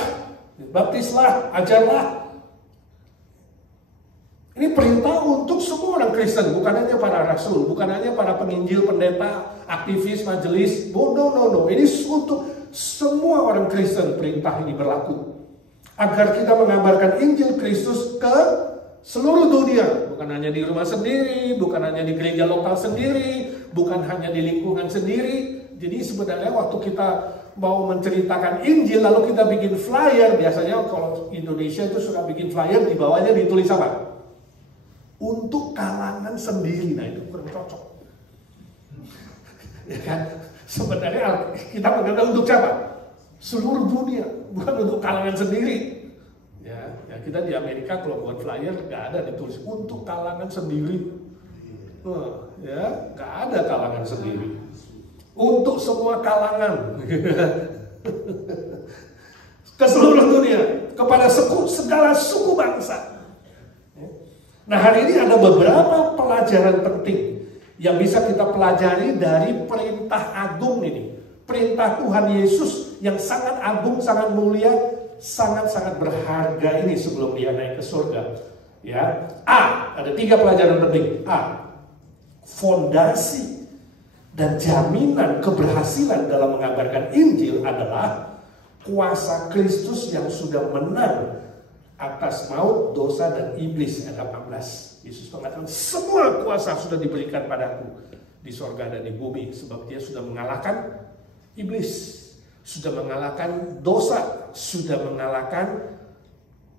baptislah, ajarlah. Ini perintah untuk semua orang Kristen, bukan hanya para rasul, bukan hanya para penginjil, pendeta, aktivis, majelis. No. Ini untuk semua orang Kristen perintah ini berlaku. Agar kita mengabarkan Injil Kristus ke seluruh dunia. Bukan hanya di rumah sendiri, bukan hanya di gereja lokal sendiri, bukan hanya di lingkungan sendiri. Jadi sebenarnya waktu kita mau menceritakan Injil, lalu kita bikin flyer. Biasanya kalau Indonesia itu suka bikin flyer, di bawahnya ditulis apa? Untuk kalangan sendiri. Nah, itu kurang cocok. Ya kan? Sebenarnya kita mengenal untuk siapa? Seluruh dunia, bukan untuk kalangan sendiri. Ya, kita di Amerika kalau buat flyer nggak ada ditulis untuk kalangan sendiri. Ya, nggak ada kalangan sendiri. Untuk semua kalangan. Ke seluruh dunia, kepada segala suku bangsa. Nah, hari ini ada beberapa pelajaran penting yang bisa kita pelajari dari perintah agung ini. Perintah Tuhan Yesus yang sangat agung, sangat mulia, sangat-sangat berharga ini sebelum dia naik ke surga. Ya, ada 3 pelajaran penting. Fondasi dan jaminan keberhasilan dalam mengabarkan Injil adalah kuasa Kristus yang sudah menang atas maut, dosa, dan iblis. Ayat 18. Yesus mengatakan, semua kuasa sudah diberikan padaku di sorga dan di bumi, sebab dia sudah mengalahkan iblis, sudah mengalahkan dosa, sudah mengalahkan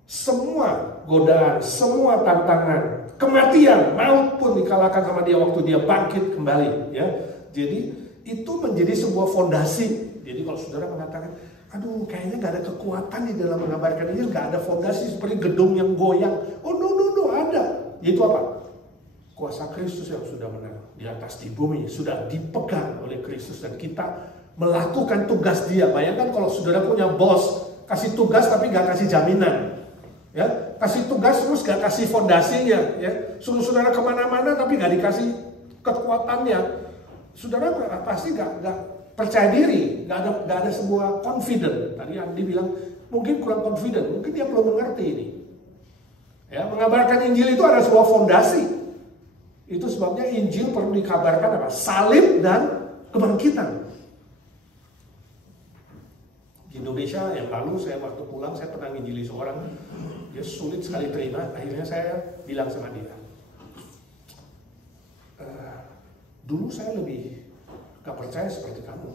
semua godaan, semua tantangan, kematian, maut pun dikalahkan sama dia waktu dia bangkit kembali. Ya, jadi itu menjadi sebuah fondasi. Jadi kalau saudara mengatakan, aduh kayaknya gak ada kekuatan di dalam mengabarkan ini, gak ada fondasi seperti gedung yang goyang. Oh no, ada. Yaitu apa? Kuasa Kristus yang sudah menang di atas di bumi, sudah dipegang oleh Kristus dan kita melakukan tugas dia. Bayangkan kalau saudara punya bos, kasih tugas tapi gak kasih jaminan. Ya, kasih tugas terus gak kasih fondasinya. Ya, suruh saudara kemana-mana tapi gak dikasih kekuatannya. Saudara pasti gak percaya diri, nggak ada sebuah confident. Tadi Andi bilang mungkin kurang confident, mungkin dia belum mengerti ini. Ya, mengabarkan Injil itu ada sebuah fondasi. Itu sebabnya Injil perlu dikabarkan apa? Salib dan kebangkitan. Di Indonesia yang lalu saya waktu pulang saya pernah nginjili seorang, dia sulit sekali terima. Akhirnya saya bilang sama dia, dulu saya lebih gak percaya seperti kamu.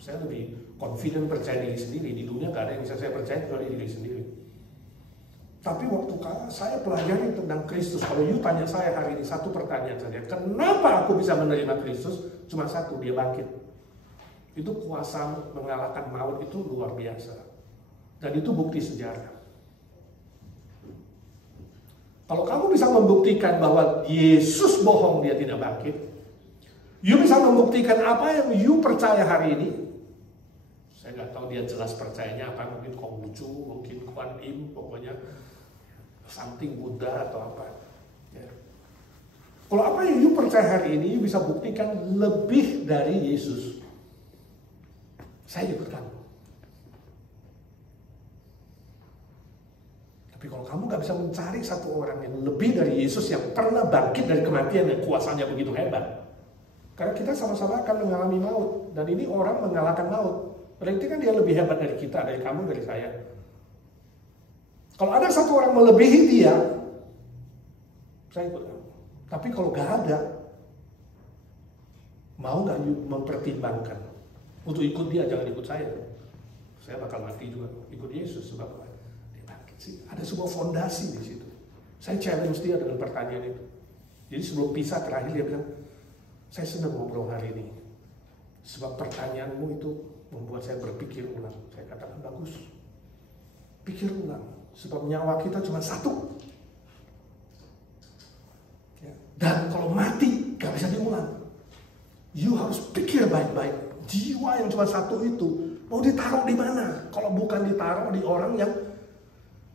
Saya lebih confident percaya diri sendiri. Di dunia gak ada yang bisa saya percaya kecuali diri sendiri. Tapi waktu saya pelajari tentang Kristus, kalau you tanya saya hari ini satu pertanyaan saja, kenapa aku bisa menerima Kristus? Cuma satu, dia bangkit. Itu kuasa mengalahkan maut itu luar biasa. Dan itu bukti sejarah. Kalau kamu bisa membuktikan bahwa Yesus bohong, dia tidak bangkit, you bisa membuktikan apa yang you percaya hari ini. Saya nggak tahu dia jelas percayanya apa, mungkin Konghucu, mungkin Kuan Im, pokoknya something Buddha atau apa. Ya. Kalau apa yang you percaya hari ini, you bisa buktikan lebih dari Yesus. saya ikut kamu. Tapi kalau kamu nggak bisa mencari satu orang yang lebih dari Yesus yang pernah bangkit dari kematian yang kuasanya begitu hebat, karena kita sama-sama akan mengalami maut, dan ini orang mengalahkan maut. Berarti kan dia lebih hebat dari kita, dari kamu, dari saya. Kalau ada satu orang melebihi dia, saya ikut kamu. Tapi kalau nggak ada, mau nggak mempertimbangkan untuk ikut dia, jangan ikut saya. Saya bakal mati juga, ikut Yesus sebab dia bangkit sih. Ada sebuah fondasi di situ. Saya challenge dia dengan pertanyaan itu. Jadi sebelum pisah terakhir dia bilang, saya senang ngobrol hari ini, sebab pertanyaanmu itu membuat saya berpikir ulang. Saya katakan bagus, pikir ulang, sebab nyawa kita cuma satu. Ya. Dan kalau mati gak bisa diulang. You harus pikir baik-baik. Jiwa yang cuma satu itu mau ditaruh di mana? Kalau bukan ditaruh di orang yang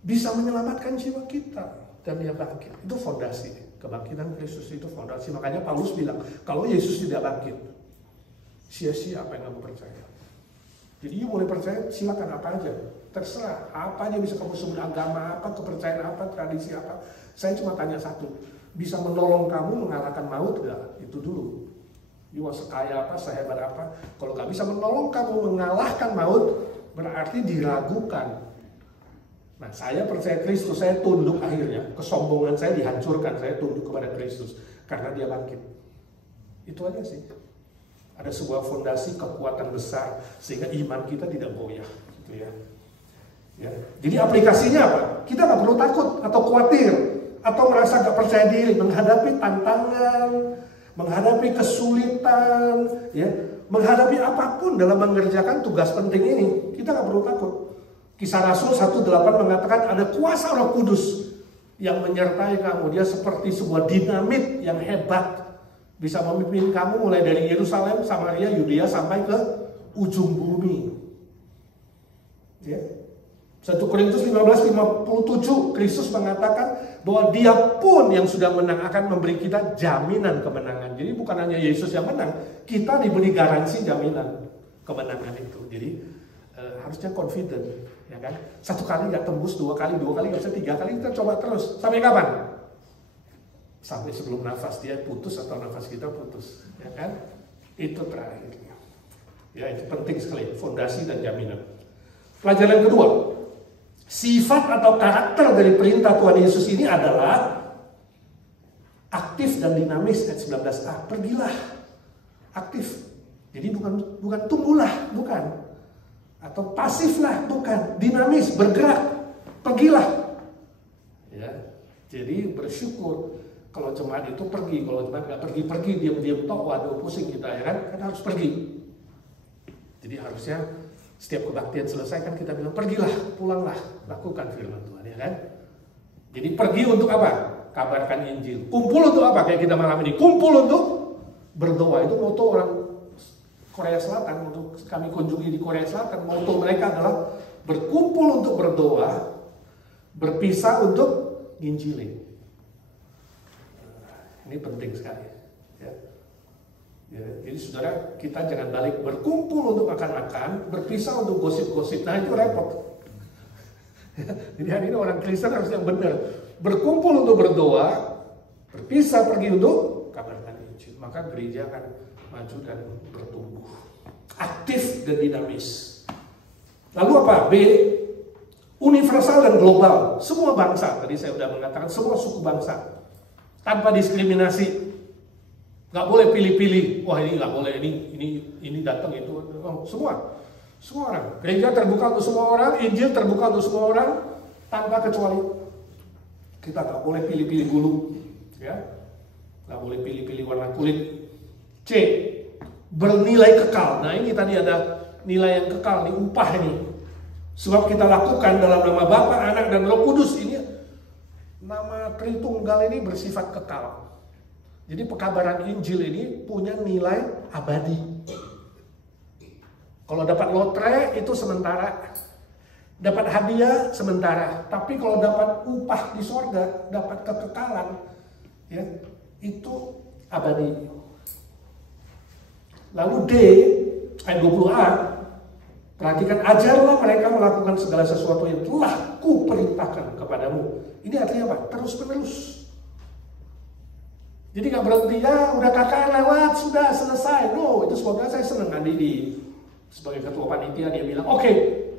bisa menyelamatkan jiwa kita dan dia bangkit. Itu fondasi. Kebangkitan Kristus itu fondasi. Makanya Paulus bilang, kalau Yesus tidak bangkit, sia-sia apa yang kamu percaya. Jadi you boleh percaya, silakan apa aja. Terserah, apa aja bisa kamu sebut, agama apa, kepercayaan apa, tradisi apa. Saya cuma tanya satu, bisa menolong kamu mengalahkan maut gak? Itu dulu. You sekaya apa, sehebat apa. Kalau gak bisa menolong kamu mengalahkan maut, berarti diragukan. Nah, saya percaya Kristus, saya tunduk akhirnya. Kesombongan saya dihancurkan, saya tunduk kepada Kristus. Karena dia bangkit. Itu aja sih. Ada sebuah fondasi kekuatan besar, sehingga iman kita tidak goyah. Gitu ya. Ya. Jadi aplikasinya apa? Kita gak perlu takut atau khawatir. Atau merasa gak percaya diri menghadapi tantangan, menghadapi kesulitan, ya, menghadapi apapun dalam mengerjakan tugas penting ini. Kita gak perlu takut. Kisah Rasul 1:8 mengatakan ada kuasa Roh Kudus yang menyertai kamu. Dia seperti sebuah dinamit yang hebat, bisa memimpin kamu mulai dari Yerusalem, Samaria, Yudea sampai ke ujung bumi. Ya. 1 Korintus 15:57 Kristus mengatakan bahwa dia pun yang sudah menang akan memberi kita jaminan kemenangan. Jadi bukan hanya Yesus yang menang, kita diberi garansi jaminan kemenangan itu. Jadi harusnya confident, ya kan? Satu kali nggak tembus, dua kali nggak bisa, tiga kali kita coba terus. Sampai kapan? Sampai sebelum nafas dia putus atau nafas kita putus, ya kan? Itu terakhirnya. Ya, itu penting sekali, fondasi dan jaminan. Pelajaran kedua, sifat atau karakter dari perintah Tuhan Yesus ini adalah aktif dan dinamis. Ayat 19a, pergilah, aktif. Jadi bukan tunggulah, bukan. Atau pasiflah, bukan. Dinamis, bergerak, pergilah. Ya, jadi bersyukur. Kalau jemaat itu pergi, kalau jemaat nggak pergi, diam-diam tok, waduh pusing kita, ya kan? Kan harus pergi. Jadi harusnya setiap kebaktian selesai kan kita bilang pergilah, pulanglah, lakukan firman Tuhan, ya kan? Jadi pergi untuk apa? Kabarkan Injil. Kumpul untuk apa? Kayak kita malam ini, kumpul untuk berdoa. Itu moto orang Korea Selatan, untuk kami kunjungi di Korea Selatan, moto mereka adalah berkumpul untuk berdoa, berpisah untuk nginjilin. Ini penting sekali. Ya. Ya, jadi saudara, kita jangan balik berkumpul untuk makan-makan, berpisah untuk gosip-gosip. Nah itu repot. Jadi hari ini orang Kristen harus yang benar. Berkumpul untuk berdoa, berpisah pergi untuk kabarkan Injil. Maka gereja akan maju dan bertumbuh. Aktif dan dinamis. Lalu apa? B, universal dan global. Semua bangsa, tadi saya sudah mengatakan semua suku bangsa. Tanpa diskriminasi. Nggak boleh pilih-pilih. Wah ini nggak boleh, ini datang itu. Oh, semua orang. Gereja terbuka untuk semua orang, Injil terbuka untuk semua orang, tanpa kecuali. Kita nggak boleh pilih-pilih bulu, ya. Nggak boleh pilih-pilih warna kulit. C, bernilai kekal. Nah ini tadi ada nilai yang kekal, nih upah ini. Sebab kita lakukan dalam nama Bapa, Anak, dan Roh Kudus. Ini nama Tritunggal ini bersifat kekal. Jadi pekabaran Injil ini punya nilai abadi. Kalau dapat lotre itu sementara, dapat hadiah sementara. Tapi kalau dapat upah di sorga, dapat kekekalan, ya itu abadi. Lalu D, ayat 20a, Perhatikan, ajarlah mereka melakukan segala sesuatu yang telah kuperintahkan kepadamu. Ini artinya apa? Terus menerus. Jadi nggak berhenti, ya udah KKR lewat, sudah selesai. No, itu sebabnya saya senang Andi sebagai ketua panitia, dia bilang, oke,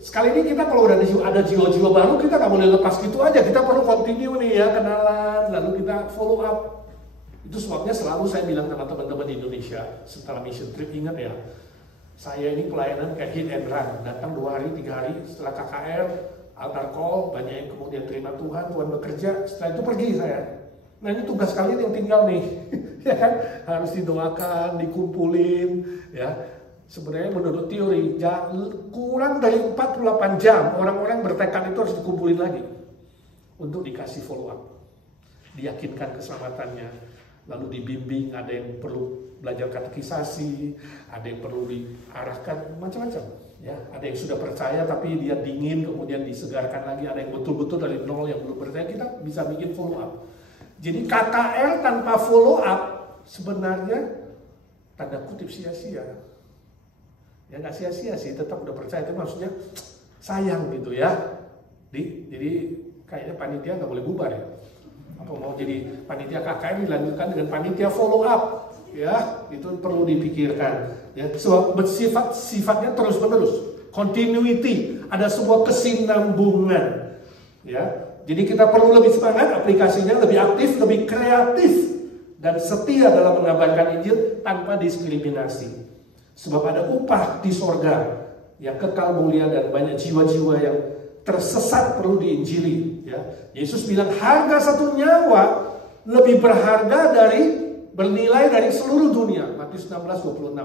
sekali ini kita kalau udah ada jiwa-jiwa baru, kita nggak boleh lepas gitu aja. Kita perlu continue nih ya, kenalan, lalu kita follow up. Itu sebabnya selalu saya bilang sama teman-teman di Indonesia setelah mission trip, ingat ya, saya ini pelayanan kayak hit and run, datang 2 hari, 3 hari setelah KKR, altar call, banyak yang kemudian terima Tuhan bekerja, setelah itu pergi saya. Nah ini tugas kalian yang tinggal nih, ya kan, harus didoakan, dikumpulin, ya. Sebenarnya menurut teori, kurang dari 48 jam orang-orang bertekad itu harus dikumpulin lagi untuk dikasih follow up, diyakinkan keselamatannya, lalu dibimbing, ada yang perlu belajar katekisasi, ada yang perlu diarahkan, macam-macam. Ya, ada yang sudah percaya tapi dia dingin, kemudian disegarkan lagi, ada yang betul-betul dari nol yang belum percaya, kita bisa bikin follow up. Jadi KKR tanpa follow up sebenarnya tanda kutip sia-sia. Ya nggak sia-sia sih, tetap udah percaya, itu maksudnya sayang gitu ya. Jadi kayaknya panitia nggak boleh bubar ya. Apa mau jadi panitia KKR dilanjutkan dengan panitia follow up, ya itu perlu dipikirkan. Ya, sebab sifatnya terus menerus, continuity, ada sebuah kesinambungan. Ya, jadi kita perlu lebih semangat, aplikasinya lebih aktif, lebih kreatif, dan setia dalam mengabarkan Injil tanpa diskriminasi. Sebab ada upah di sorga yang kekal mulia dan banyak jiwa-jiwa yang tersesat perlu diinjili. Ya. Yesus bilang harga satu nyawa lebih berharga bernilai dari seluruh dunia. Matius 16:26.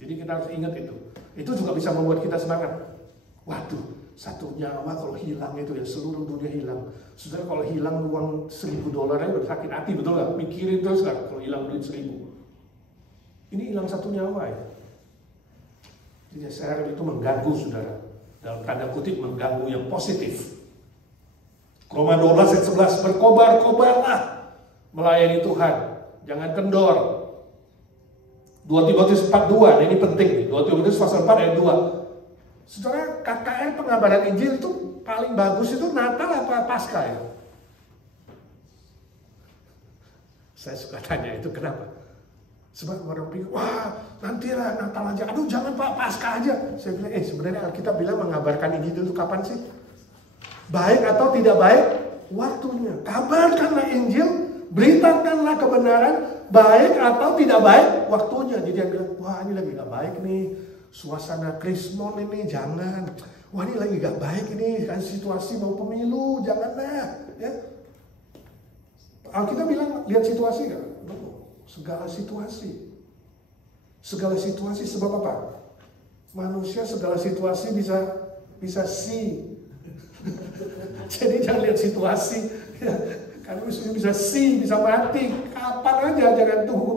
Jadi kita harus ingat itu. Itu juga bisa membuat kita semangat. Waduh, satu nyawa kalau hilang itu ya seluruh dunia hilang. Saudara kalau hilang uang $1.000 aja udah sakit hati, betul nggak? Mikirin terus nggak kalau hilang duit 1.000. Ini hilang satu nyawa ya. Jadi saya harap itu mengganggu saudara. Dalam tanda kutip mengganggu yang positif. Roma 12 ayat 11, berkobar-kobarlah melayani Tuhan. Jangan kendor. 2 Timotius 4:2, nah ini penting nih. 2 Timotius pasal 4 ayat 2. Saudara, KKR pengabaran Injil itu paling bagus itu Natal apa Paskah ya? Saya suka tanya itu kenapa? Sebab orang pikir, wah nantilah Natal aja, aduh jangan Pak, Paskah aja. Saya bilang, sebenarnya Alkitab bilang mengabarkan Injil itu kapan sih? Baik atau tidak baik, waktunya. Kabarkanlah Injil, beritakanlah kebenaran, baik atau tidak baik, waktunya. Jadi dia bilang, wah ini lagi gak baik nih, suasana krismon ini, jangan. Wah ini lagi gak baik ini, kan situasi mau pemilu, janganlah. Ya. Alkitab bilang, lihat situasi gak? Segala situasi sebab apa? Manusia segala situasi bisa see. Jadi jangan lihat situasi ya. Karena bisa see, bisa mati kapan aja, jangan tunggu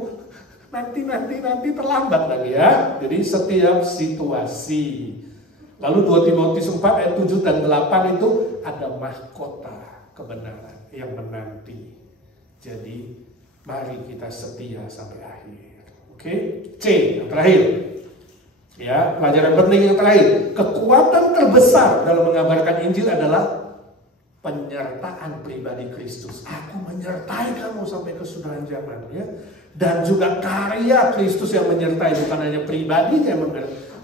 nanti terlambat lagi ya. Jadi setiap situasi. Lalu 2 Timotius 4 ayat 7 dan 8 itu ada mahkota kebenaran yang menanti. Jadi mari kita setia sampai akhir. Oke? C, yang terakhir. Ya, pelajaran penting yang terakhir. Kekuatan terbesar dalam mengabarkan Injil adalah penyertaan pribadi Kristus. Aku menyertai kamu sampai kesudahan zaman, ya. Dan juga karya Kristus yang menyertai, bukan hanya pribadinya yang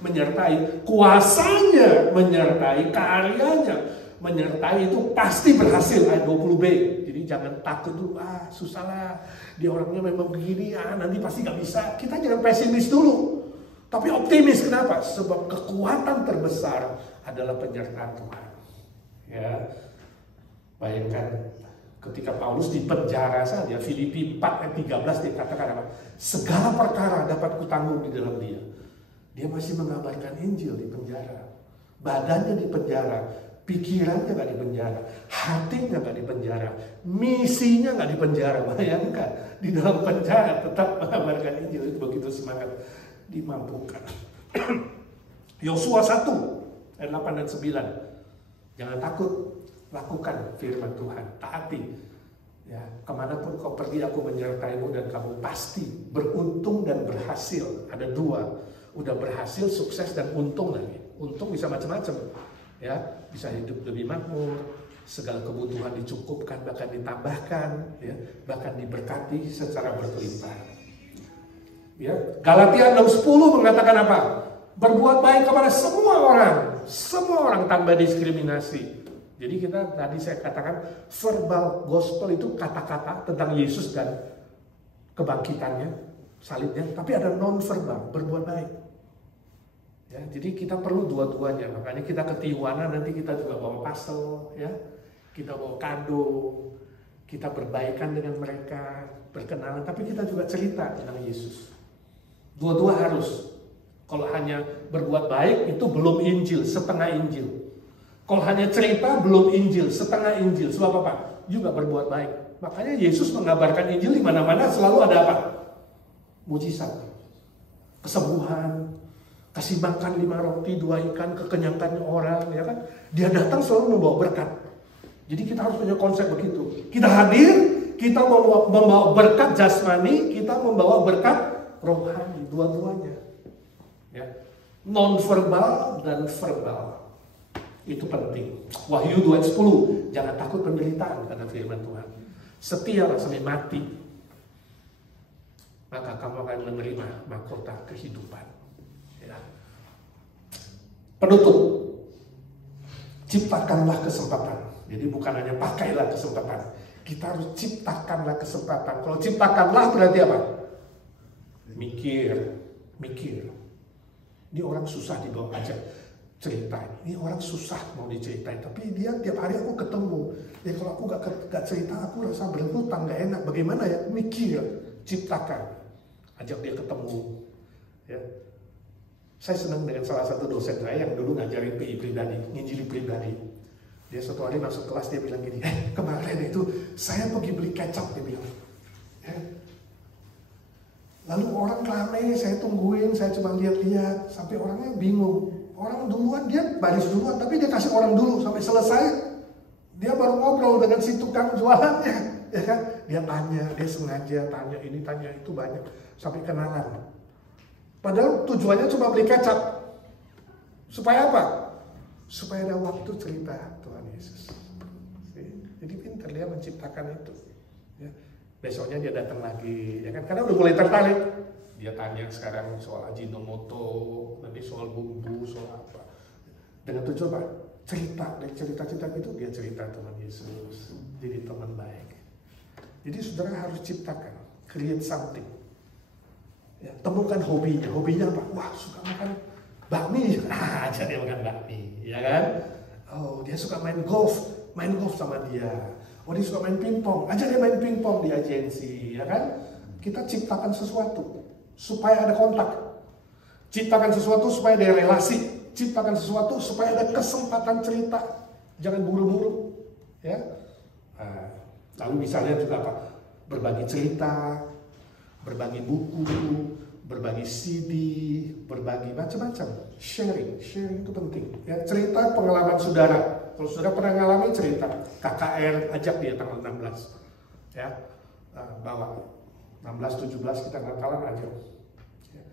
menyertai, kuasanya menyertai, karyanya menyertai, itu pasti berhasil. Ayat 20b. Jadi jangan takut dulu, susah lah, dia orangnya memang begini, nanti pasti gak bisa. Kita jangan pesimis dulu, tapi optimis. Kenapa? Sebab kekuatan terbesar adalah penyertaan Tuhan. Ya, bayangkan ketika Paulus di penjara saja, Filipi 4 ayat 13 dikatakan apa? Segala perkara dapat kutanggung di dalam dia. Dia masih mengabarkan Injil di penjara, badannya di penjara, pikirannya nggak di penjara, hatinya nggak di penjara, misinya nggak di penjara. Bayangkan di dalam penjara tetap mengabarkan Injil, itu begitu semangat, dimampukan. Yosua 1 ayat 8 dan 9, jangan takut, lakukan firman Tuhan, taati. Ya, kemanapun kau pergi aku menyertaimu dan kamu pasti beruntung dan berhasil. Ada dua, udah berhasil, sukses dan untung lagi. untung bisa macam-macam, ya, bisa hidup lebih makmur, segala kebutuhan dicukupkan, bahkan ditambahkan, ya, bahkan diberkati secara berlimpah. Ya, Galatia 6:10 mengatakan apa? Berbuat baik kepada semua orang tanpa diskriminasi. Jadi tadi saya katakan verbal gospel itu kata-kata tentang Yesus dan kebangkitannya, salibnya, tapi ada non verbal, berbuat baik. Ya, jadi kita perlu dua-duanya. Makanya kita ke Tijuana nanti kita juga bawa pastel, ya, kita bawa kado, kita berbaikan dengan mereka, berkenalan, tapi kita juga cerita tentang Yesus. Dua-dua harus. Kalau hanya berbuat baik itu belum Injil, setengah Injil. Kalau hanya cerita belum Injil, setengah Injil. Sebab apa? Juga berbuat baik. Makanya Yesus mengabarkan Injil di mana-mana selalu ada apa? Mujizat, kesembuhan, kasih makan 5 roti 2 ikan, kekenyangkan orang, ya kan? Dia datang selalu membawa berkat. Jadi kita harus punya konsep begitu. Kita hadir, kita membawa berkat jasmani, kita membawa berkat rohani, dua-duanya. Ya. Non verbal dan verbal. Itu penting. Wahyu 2:10, jangan takut penderitaan karena firman Tuhan. Setialah sampai mati, maka kamu akan menerima mahkota kehidupan. Ya. Penutup, ciptakanlah kesempatan. Jadi bukan hanya pakailah kesempatan, kita harus ciptakanlah kesempatan. Kalau ciptakanlah berarti apa? Mikir. Ini orang susah dibawa aja cerita. Ini orang susah mau diceritain, tapi dia tiap hari aku ketemu. Ya kalau aku gak cerita, aku rasa berhutang, gak enak. Bagaimana ya? Mikir, ciptakan, ajak dia ketemu. Ya. Saya senang dengan salah satu dosen saya yang dulu ngajarin PI pribadi, nginjili pribadi. Dia suatu hari masuk kelas, dia bilang gini, kemarin itu saya pergi beli kecap, dia bilang. Ya. Lalu orang ramai, saya tungguin, saya cuma lihat-lihat, sampai orangnya bingung. Orang duluan, dia baris duluan, tapi dia kasih orang dulu sampai selesai. Dia baru ngobrol dengan si tukang jualannya, ya kan? Dia tanya, dia sengaja tanya ini, tanya itu banyak, sampai kenalan. Padahal tujuannya cuma beli kecap. Supaya apa? Supaya ada waktu cerita Tuhan Yesus. Jadi pintar dia menciptakan itu. Ya. Besoknya dia datang lagi, ya kan? Karena udah mulai tertarik. Dia tanya sekarang soal Ajinomoto, nanti soal bumbu, soal apa. Dengan tujuan apa? Cerita, dari cerita-cerita itu dia cerita Tuhan Yesus. Jadi teman baik. Jadi saudara harus ciptakan, create something. Ya, temukan hobinya. Hobinya apa? Wah, suka makan bakmi. Aja dia makan bakmi, ya kan? Oh, dia suka main golf sama dia. Oh, dia suka main pingpong, aja dia main pingpong di agensi, ya kan? Kita ciptakan sesuatu supaya ada kontak. Ciptakan sesuatu supaya ada relasi. Ciptakan sesuatu supaya ada kesempatan cerita. Jangan buru-buru, ya. Nah, lalu misalnya juga apa? Berbagi cerita, berbagi buku, berbagi CD, berbagi macam-macam. Sharing itu penting. Ya, cerita pengalaman saudara. Kalau saudara pernah ngalami cerita, KKR ajak dia tanggal 16, ya, bawa 16-17 kita Natalan aja. Ya.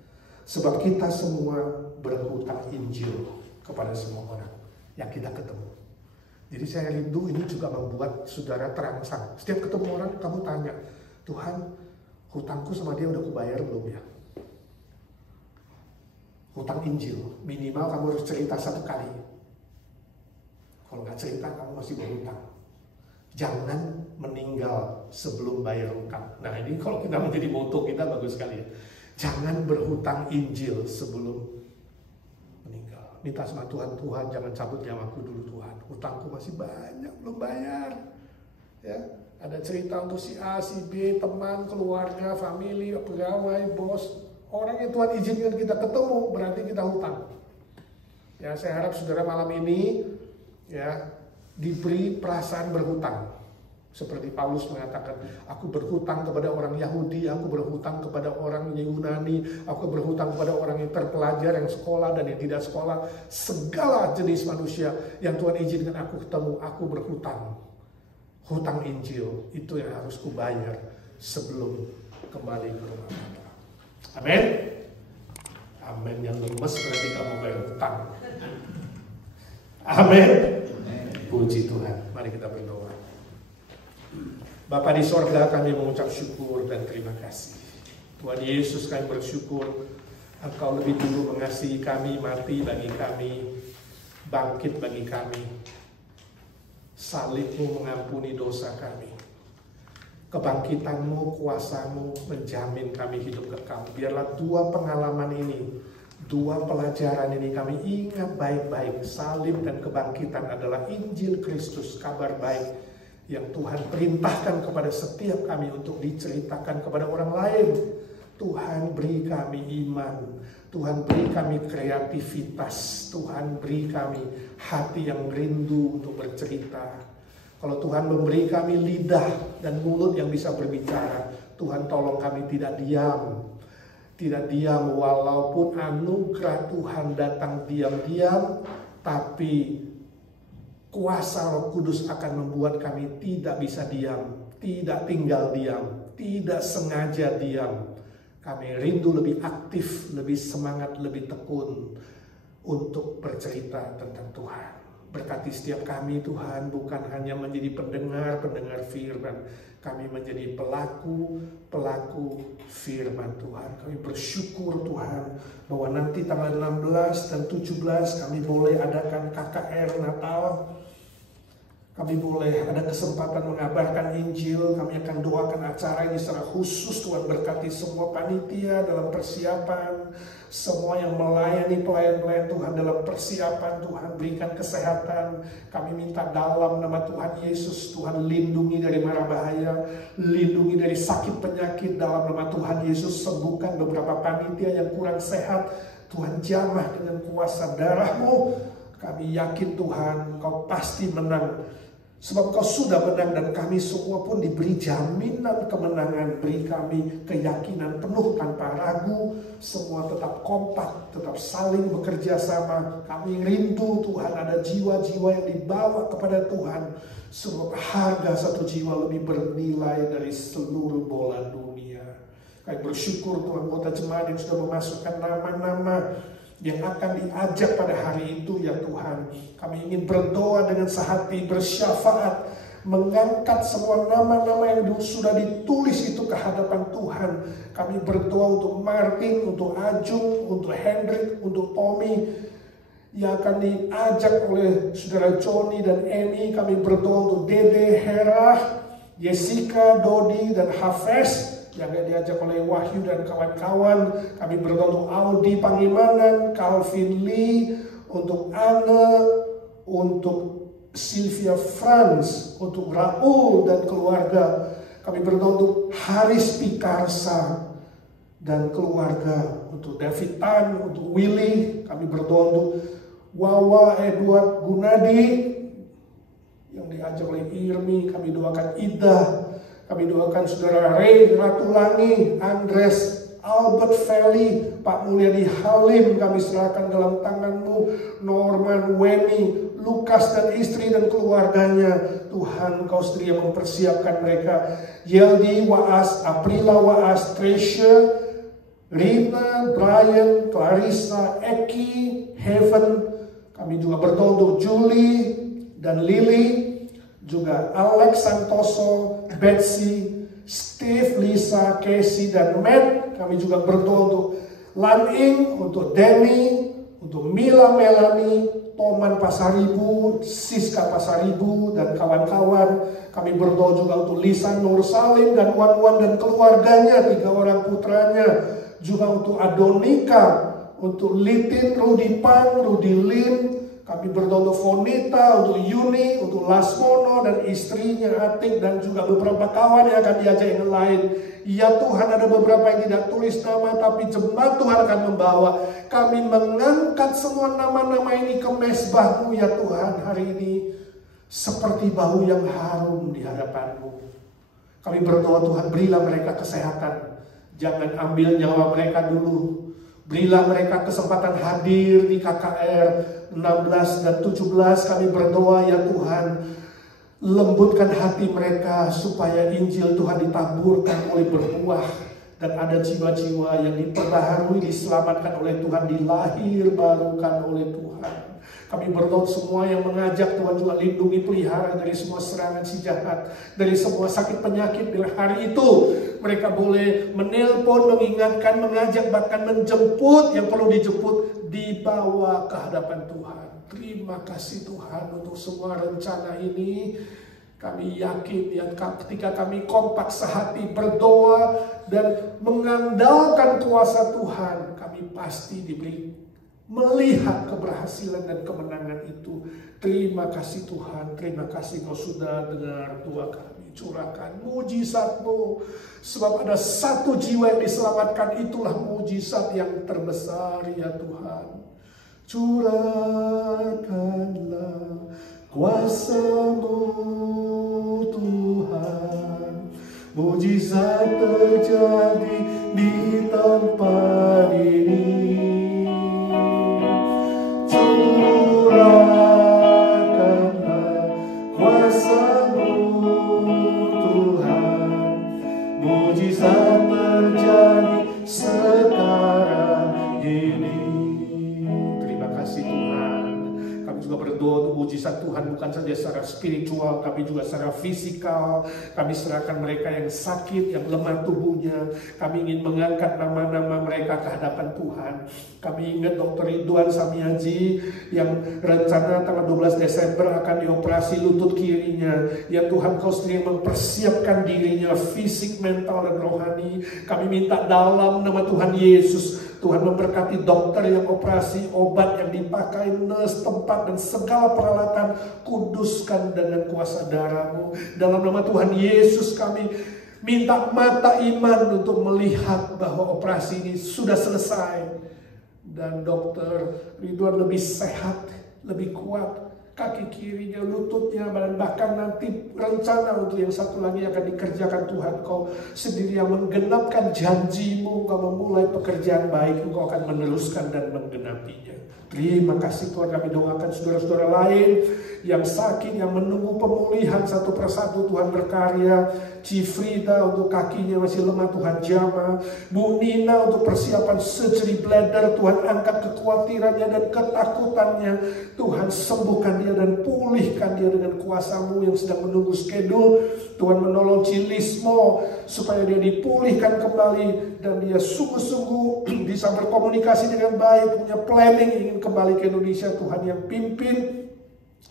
Sebab kita semua berhutang Injil kepada semua orang yang kita ketemu. Jadi saya rindu ini juga membuat saudara terangsang. Setiap ketemu orang kamu tanya, Tuhan, hutangku sama dia udah kubayar belum ya? Hutang Injil, minimal kamu harus cerita 1 kali. Kalau nggak cerita, kamu masih berhutang. Jangan meninggal sebelum bayar hutang. Nah ini kalau kita menjadi moto kita bagus sekali ya. Jangan berhutang Injil sebelum meninggal. Minta sama Tuhan, Tuhan jangan cabut nyawaku dulu Tuhan. Hutangku masih banyak, belum bayar. Ya, ada cerita untuk si A, si B, teman, keluarga, family, pegawai, bos. Orang yang Tuhan izinkan kita ketemu, berarti kita hutang. Ya, saya harap saudara malam ini ya diberi perasaan berhutang. Seperti Paulus mengatakan, aku berhutang kepada orang Yahudi, aku berhutang kepada orang Yunani, aku berhutang kepada orang yang terpelajar, yang sekolah dan yang tidak sekolah. Segala jenis manusia yang Tuhan izinkan aku ketemu, aku berhutang. Hutang Injil, itu yang harus kubayar sebelum kembali ke rumah Allah. Amin. Amin. Yang lemes berarti kamu bayar utang. Amin. Puji Tuhan. Mari kita berdoa. Bapa di sorga, kami mengucap syukur dan terima kasih. Tuhan Yesus, kami bersyukur Engkau lebih dulu mengasihi kami, mati bagi kami, bangkit bagi kami. Salib-Mu mengampuni dosa kami. Kebangkitan-Mu, kuasa-Mu menjamin kami hidup kekal. Biarlah dua pengalaman ini, dua pelajaran ini kami ingat baik-baik. Salib dan kebangkitan adalah Injil Kristus, kabar baik yang Tuhan perintahkan kepada setiap kami untuk diceritakan kepada orang lain. Tuhan beri kami iman, Tuhan beri kami kreativitas, Tuhan beri kami hati yang rindu untuk bercerita. Kalau Tuhan memberi kami lidah dan mulut yang bisa berbicara, Tuhan tolong kami tidak diam. Tidak diam walaupun anugerah Tuhan datang diam-diam, tapi kuasa Roh Kudus akan membuat kami tidak bisa diam, tidak tinggal diam, tidak sengaja diam. Kami rindu lebih aktif, lebih semangat, lebih tekun untuk bercerita tentang Tuhan. Berkati setiap kami Tuhan, bukan hanya menjadi pendengar firman, kami menjadi pelaku firman Tuhan. Kami bersyukur Tuhan bahwa nanti tanggal 16 dan 17 kami boleh adakan KKR Natal. Kami boleh ada kesempatan mengabarkan Injil. Kami akan doakan acara ini secara khusus. Tuhan berkati semua panitia dalam persiapan, semua yang melayani pelayan-pelayan Tuhan dalam persiapan. Tuhan berikan kesehatan. Kami minta dalam nama Tuhan Yesus, Tuhan lindungi dari mara bahaya, lindungi dari sakit penyakit dalam nama Tuhan Yesus. Sembuhkan beberapa panitia yang kurang sehat. Tuhan jamah dengan kuasa darah-Mu. Kami yakin Tuhan, Kau pasti menang. Sebab Kau sudah menang dan kami semua pun diberi jaminan kemenangan. Beri kami keyakinan penuh tanpa ragu. Semua tetap kompak, tetap saling bekerja sama. Kami rindu Tuhan ada jiwa-jiwa yang dibawa kepada Tuhan. Sebab harga satu jiwa lebih bernilai dari seluruh bola dunia. Kami bersyukur Tuhan kota jemaat yang sudah memasukkan nama-nama yang akan diajak pada hari itu ya Tuhan. Kami ingin berdoa dengan sehati, bersyafaat, mengangkat semua nama-nama yang sudah ditulis itu ke hadapan Tuhan. Kami berdoa untuk Martin, untuk Ajung, untuk Hendrik, untuk Tommy yang akan diajak oleh saudara Johnny dan Emi. Kami berdoa untuk Dede, Hera, Jessica, Dodi, dan Hafez yang diajak oleh Wahyu dan kawan-kawan. Kami berdoa untuk Audi Pangimanan, Calvin Lee, untuk Anne, untuk Sylvia Franz, untuk Raul dan keluarga. Kami berdoa untuk Haris Pikarsa dan keluarga, untuk David Tan, untuk Willy. Kami berdoa untuk Wawa Edward Gunadi yang diajak oleh Irmi. Kami doakan Ida. Kami doakan saudara Ray Ratulangi, Andres, Albert Feli, Pak Mulyadi Halim. Kami serahkan dalam tangan-Mu. Norman, Weni, Lukas dan istri dan keluarganya. Tuhan, Kau sendiri yang mempersiapkan mereka. Yeldi, Waas, Aprila, Waas, Treasure, Rina, Brian, Clarissa, Eki, Heaven. Kami juga berdoa untuk Julie dan Lily. Juga Alex Santoso, Betsy, Steve, Lisa, Casey, dan Matt. Kami juga berdoa untuk Laning, untuk Denny, untuk Mila Melani, Toman Pasaribu, Siska Pasaribu, dan kawan-kawan. Kami berdoa juga untuk Lisa Nur Salim dan Wan-Wan dan keluarganya, 3 orang putranya. Juga untuk Adonika, untuk Litin, Rudi Pan, Rudi Lim. Kami berdoa untuk Fonita, untuk Yuni, untuk Lasmono dan istrinya Atik, dan juga beberapa kawan yang akan diajak yang lain. Ya Tuhan, ada beberapa yang tidak tulis nama, tapi jemaat Tuhan akan membawa. Kami mengangkat semua nama-nama ini ke mezbah-Mu ya Tuhan hari ini, seperti bau yang harum di hadapan-Mu. Kami berdoa Tuhan, berilah mereka kesehatan. Jangan ambil nyawa mereka dulu. Berilah mereka kesempatan hadir di KKR 16 dan 17. Kami berdoa ya Tuhan, lembutkan hati mereka supaya Injil Tuhan ditaburkan oleh berbuah Dan ada jiwa-jiwa yang diperbaharui, diselamatkan oleh Tuhan, dilahir barukan oleh Tuhan. Kami berdoa semua yang mengajak Tuhan juga lindungi, pelihara dari semua serangan si jahat, dari semua sakit penyakit. Bila hari itu mereka boleh menelpon, mengingatkan, mengajak, bahkan menjemput yang perlu dijemput, dibawa ke hadapan Tuhan. Terima kasih Tuhan untuk semua rencana ini. Kami yakin ya, ketika kami kompak sehati berdoa dan mengandalkan kuasa Tuhan, kami pasti diberi melihat keberhasilan dan kemenangan itu. Terima kasih Tuhan, terima kasih Kau sudah dengar doa kami. Curahkan mujizat-Mu, sebab ada satu jiwa yang diselamatkan, itulah mujizat yang terbesar ya Tuhan. Curahkanlah kuasa-Mu Tuhan, mujizat terjadi di tempat ini. Curahkanlah kuasa-Mu Tuhan, mujizat terjadi sekarang ini. Terima kasih Tuhan. Kami juga berdoa untuk mujizat Tuhan bukan saja secara spiritual, tapi juga secara fisikal. Kami serahkan mereka yang sakit, yang lemah tubuhnya. Kami ingin mengangkat nama-nama mereka ke hadapan Tuhan. Kami ingat Dr. Ridwan Samiaji yang rencana tanggal 12 Desember akan dioperasi lutut kirinya. Ya Tuhan, Kau sendiri mempersiapkan dirinya fisik, mental, dan rohani. Kami minta dalam nama Tuhan Yesus, Tuhan memberkati dokter yang operasi, obat yang dipakai, nurse, tempat, dan segala peralatan. Kuduskan dengan kuasa darah-Mu. Dalam nama Tuhan Yesus kami minta mata iman untuk melihat bahwa operasi ini sudah selesai. Dan dokter Ridwan lebih sehat, lebih kuat. Kaki kirinya, lututnya, dan bahkan nanti rencana untuk yang satu lagi akan dikerjakan Tuhan. Kau sendiri yang menggenapkan janji-Mu. Kau memulai pekerjaan baik, Engkau akan meneruskan dan menggenapinya. Terima kasih Tuhan. Kami doakan saudara-saudara lain yang sakit, yang menunggu pemulihan satu persatu. Tuhan berkarya. Cifrida untuk kakinya masih lemah, Tuhan jamah. Bu Nina untuk persiapan surgery bladder, Tuhan angkat kekhawatirannya dan ketakutannya. Tuhan sembuhkan dia dan pulihkan dia dengan kuasa-Mu yang sedang menunggu schedule. Tuhan menolong Cilismo supaya dia dipulihkan kembali dan dia sungguh-sungguh bisa berkomunikasi dengan baik, punya planning ingin kembali ke Indonesia. Tuhan yang pimpin.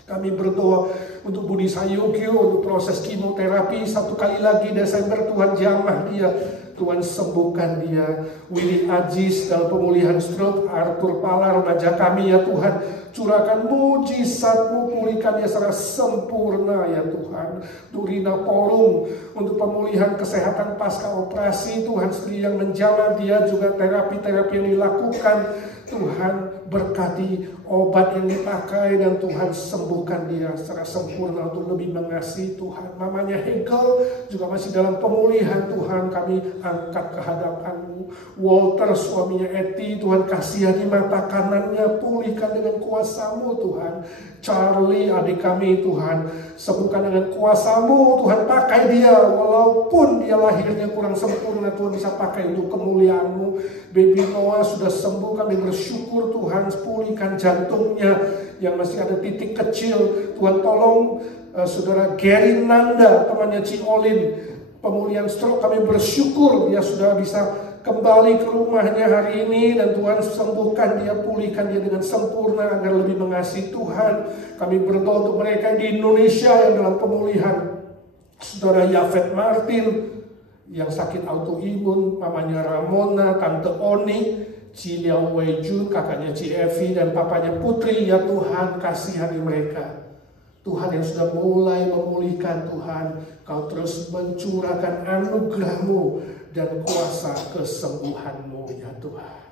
Kami berdoa untuk Budi Sayugyo untuk proses kemoterapi 1 kali lagi Desember. Tuhan jamah dia, Tuhan sembuhkan dia. Willy Ajis dalam pemulihan stroke, Arthur Pala remaja kami ya Tuhan, curahkan mujizat-Mu, pulihkan dia secara sempurna ya Tuhan. Durina Porung untuk pemulihan kesehatan pasca operasi, Tuhan sendiri yang menjamah dia, juga terapi-terapi yang dilakukan. Tuhan berkati obat yang dipakai dan Tuhan sembuhkan dia secara sempurna untuk lebih mengasihi Tuhan. Mamanya Hegel juga masih dalam pemulihan. Tuhan kami angkat ke hadapan-Mu. Walter suaminya Eti, Tuhan kasihani mata kanannya, pulihkan dengan kuasa-Mu Tuhan. Charlie adik kami Tuhan, sembuhkan dengan kuasa-Mu Tuhan. Pakai dia walaupun dia lahirnya kurang sempurna, Tuhan bisa pakai untuk kemuliaan-Mu. Baby Noah sudah sembuh, kami bersyukur Tuhan. Pulihkan jantungnya yang masih ada titik kecil. Tuhan tolong saudara Gary Nanda, temannya Ci Olin, pemulihan stroke. Kami bersyukur dia sudah bisa kembali ke rumahnya hari ini dan Tuhan sembuhkan dia, pulihkan dia dengan sempurna agar lebih mengasihi Tuhan. Kami berdoa untuk mereka di Indonesia yang dalam pemulihan. Saudara Yafet Martin yang sakit autoimun, mamanya Ramona, Tante Oni, Ci Liao Wei Jun, kakaknya Ci Evi, dan papanya Putri. Ya Tuhan, kasihani mereka. Tuhan yang sudah mulai memulihkan, Tuhan, Kau terus mencurahkan anugerah-Mu dan kuasa kesembuhan-Mu ya Tuhan.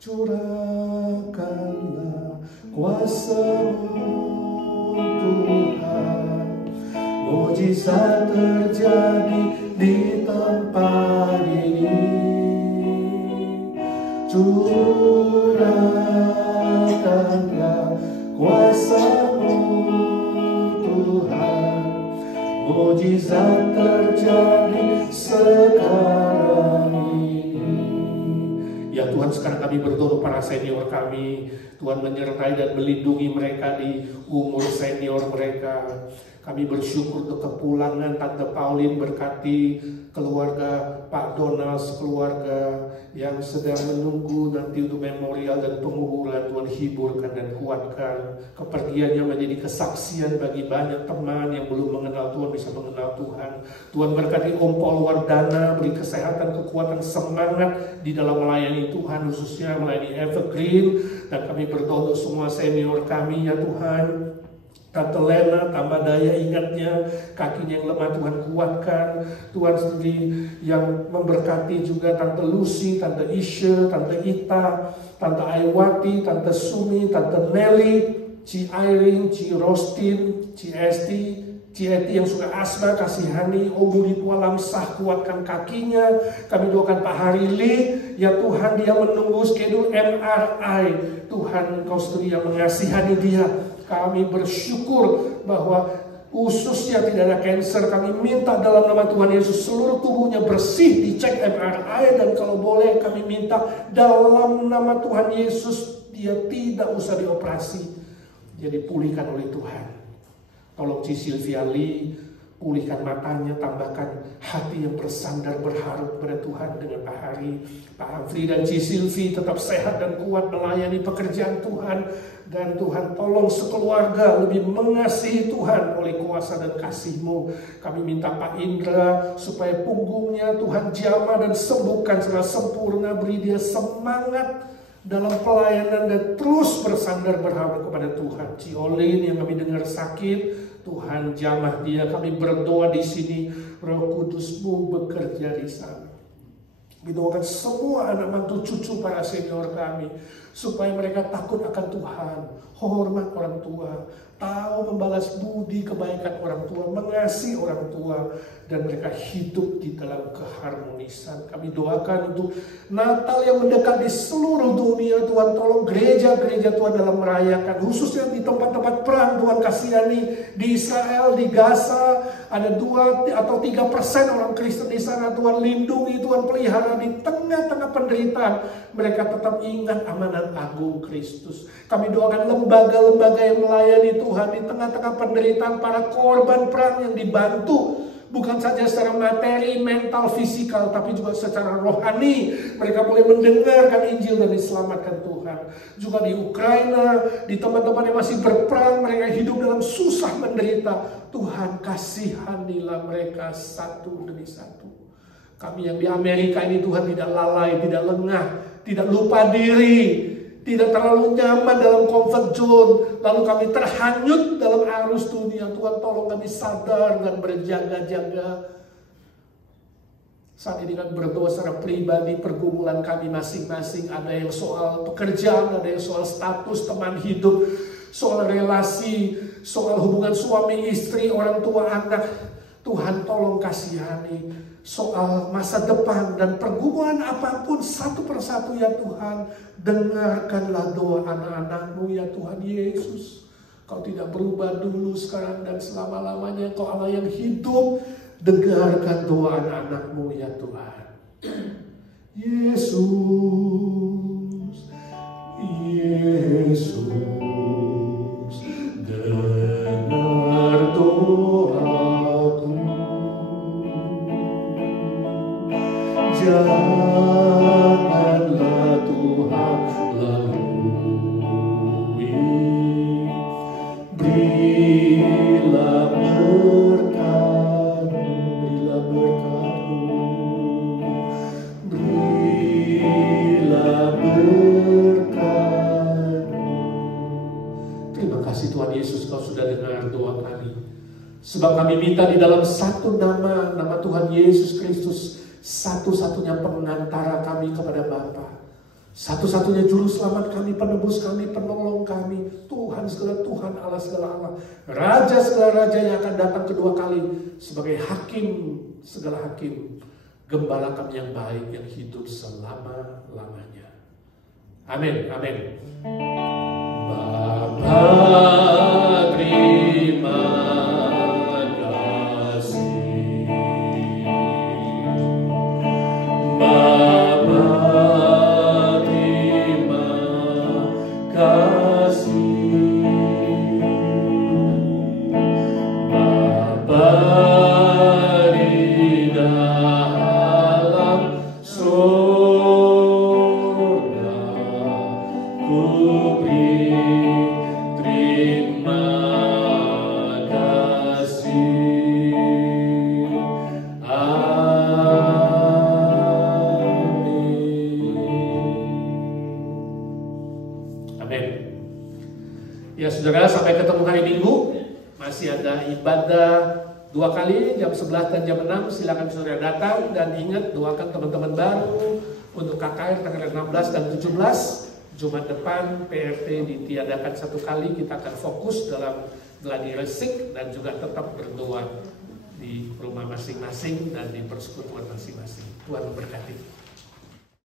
Curahkanlah kuasa-Mu Tuhan, mujizat terjadi di tempat ini. Curahkanlah kuasa-Mu Tuhan, mujizat terjadi sekarang ini. Ya Tuhan, sekarang kami berdoa para senior kami, Tuhan menyertai dan melindungi mereka di umur senior mereka. Kami bersyukur untuk kepulangan Tante Pauline, berkati keluarga Pak Donald, keluarga yang sedang menunggu nanti untuk memorial dan penguburan. Tuhan hiburkan dan kuatkan. Kepergiannya menjadi kesaksian bagi banyak teman yang belum mengenal Tuhan bisa mengenal Tuhan. Tuhan berkati Om Paul Wardana, beri kesehatan, kekuatan, semangat di dalam melayani Tuhan, khususnya melayani Evergreen. Dan kami berdoa untuk semua senior kami ya Tuhan. Tante Lena, tambah daya ingatnya, kakinya yang lemah Tuhan kuatkan. Tuhan sendiri yang memberkati juga Tante Lucy, Tante Isha, Tante Ita, Tante Aiwati, Tante Sumi, Tante Nelly, Ci Airing, Ci Rostin, Ci Esti, Ci Eti yang suka asma, kasihani. Om Budi Pualamsah, kuatkan kakinya. Kami doakan Pak Harili, ya Tuhan, dia menunggu skedul MRI. Tuhan, Engkau sendiri yang mengasihani dia. Kami bersyukur bahwa ususnya tidak ada kanker. Kami minta dalam nama Tuhan Yesus seluruh tubuhnya bersih, dicek MRI, dan kalau boleh kami minta dalam nama Tuhan Yesus dia tidak usah dioperasi, jadi pulihkan oleh Tuhan. Tolong Ci Sylvia Lee, pulihkan matanya, tambahkan hati yang bersandar berharap pada Tuhan dengan Pak Hari. Pak Humphrey dan Ci Sylvie tetap sehat dan kuat melayani pekerjaan Tuhan. Dan Tuhan tolong sekeluarga lebih mengasihi Tuhan oleh kuasa dan kasih-Mu. Kami minta Pak Indra supaya punggungnya Tuhan jamah dan sembuhkan secara sempurna. Beri dia semangat dalam pelayanan dan terus bersandar berharap kepada Tuhan. Ci Olin yang kami dengar sakit, Tuhan jamah dia. Kami berdoa di sini, Roh Kudus-Mu bekerja di sana. Doakan semua anak mantu cucu para senior kami supaya mereka takut akan Tuhan, hormat orang tua, tahu membalas budi kebaikan orang tua, mengasihi orang tua, dan mereka hidup di dalam keharmonisan. Kami doakan untuk Natal yang mendekat di seluruh dunia. Tuhan tolong gereja-gereja Tuhan dalam merayakan, khususnya di tempat-tempat perang. Tuhan kasihani di Israel, di Gaza, ada 2 atau 3% orang Kristen di sana. Tuhan lindungi, Tuhan pelihara di tengah-tengah penderitaan. Mereka tetap ingat amanat agung Kristus. Kami doakan lembaga-lembaga yang melayani Tuhan di tengah-tengah penderitaan, para korban perang yang dibantu. Bukan saja secara materi, mental, fisikal, tapi juga secara rohani. Mereka boleh mendengarkan Injil dan diselamatkan Tuhan. Juga di Ukraina, di teman-teman yang masih berperang, mereka hidup dalam susah menderita. Tuhan kasihanilah mereka satu demi satu. Kami yang di Amerika ini Tuhan tidak lalai, tidak lengah, tidak lupa diri, tidak terlalu nyaman dalam comfort zone, lalu kami terhanyut dalam arus dunia. Tuhan tolong kami sadar dan berjaga-jaga. Saat ini kami berdoa secara pribadi, pergumulan kami masing-masing. Ada yang soal pekerjaan, ada yang soal status teman hidup, soal relasi, soal hubungan suami istri, orang tua anak. Tuhan tolong kasihani. Soal masa depan dan pergumulan apapun satu persatu ya Tuhan. Dengarkanlah doa anak-anak-Mu ya Tuhan Yesus. Kau tidak berubah dulu, sekarang, dan selama-lamanya. Kau Allah yang hidup. Dengarkan doa anak-anak-Mu ya Tuhan. Yesus, Yesus, dengar doaku. Janganlah Tuhan lalui. Berilah berkat-Mu, berilah berkat-Mu, berilah berkat-Mu. Terima kasih Tuhan Yesus, Kau sudah dengar doa kami. Sebab kami minta di dalam satu nama, nama Tuhan Yesus Kristus, satu-satunya pengantara kami kepada Bapa, satu-satunya juru selamat kami, penebus kami, penolong kami, Tuhan segala Tuhan, Allah segala Allah, Raja segala Raja yang akan datang kedua kali sebagai hakim segala hakim, Gembala kami yang baik yang hidup selama-lamanya. Amin, amin. Bapa, terima kasih. ibadah 2 kali, jam 11 dan jam 6. Silakan saudara datang, dan ingat doakan teman-teman baru untuk KKR tanggal 16 dan 17. Jumat depan PRT ditiadakan 1 kali. Kita akan fokus dalam gladi resik dan juga tetap berdoa di rumah masing-masing dan di persekutuan masing-masing. Tuhan memberkati.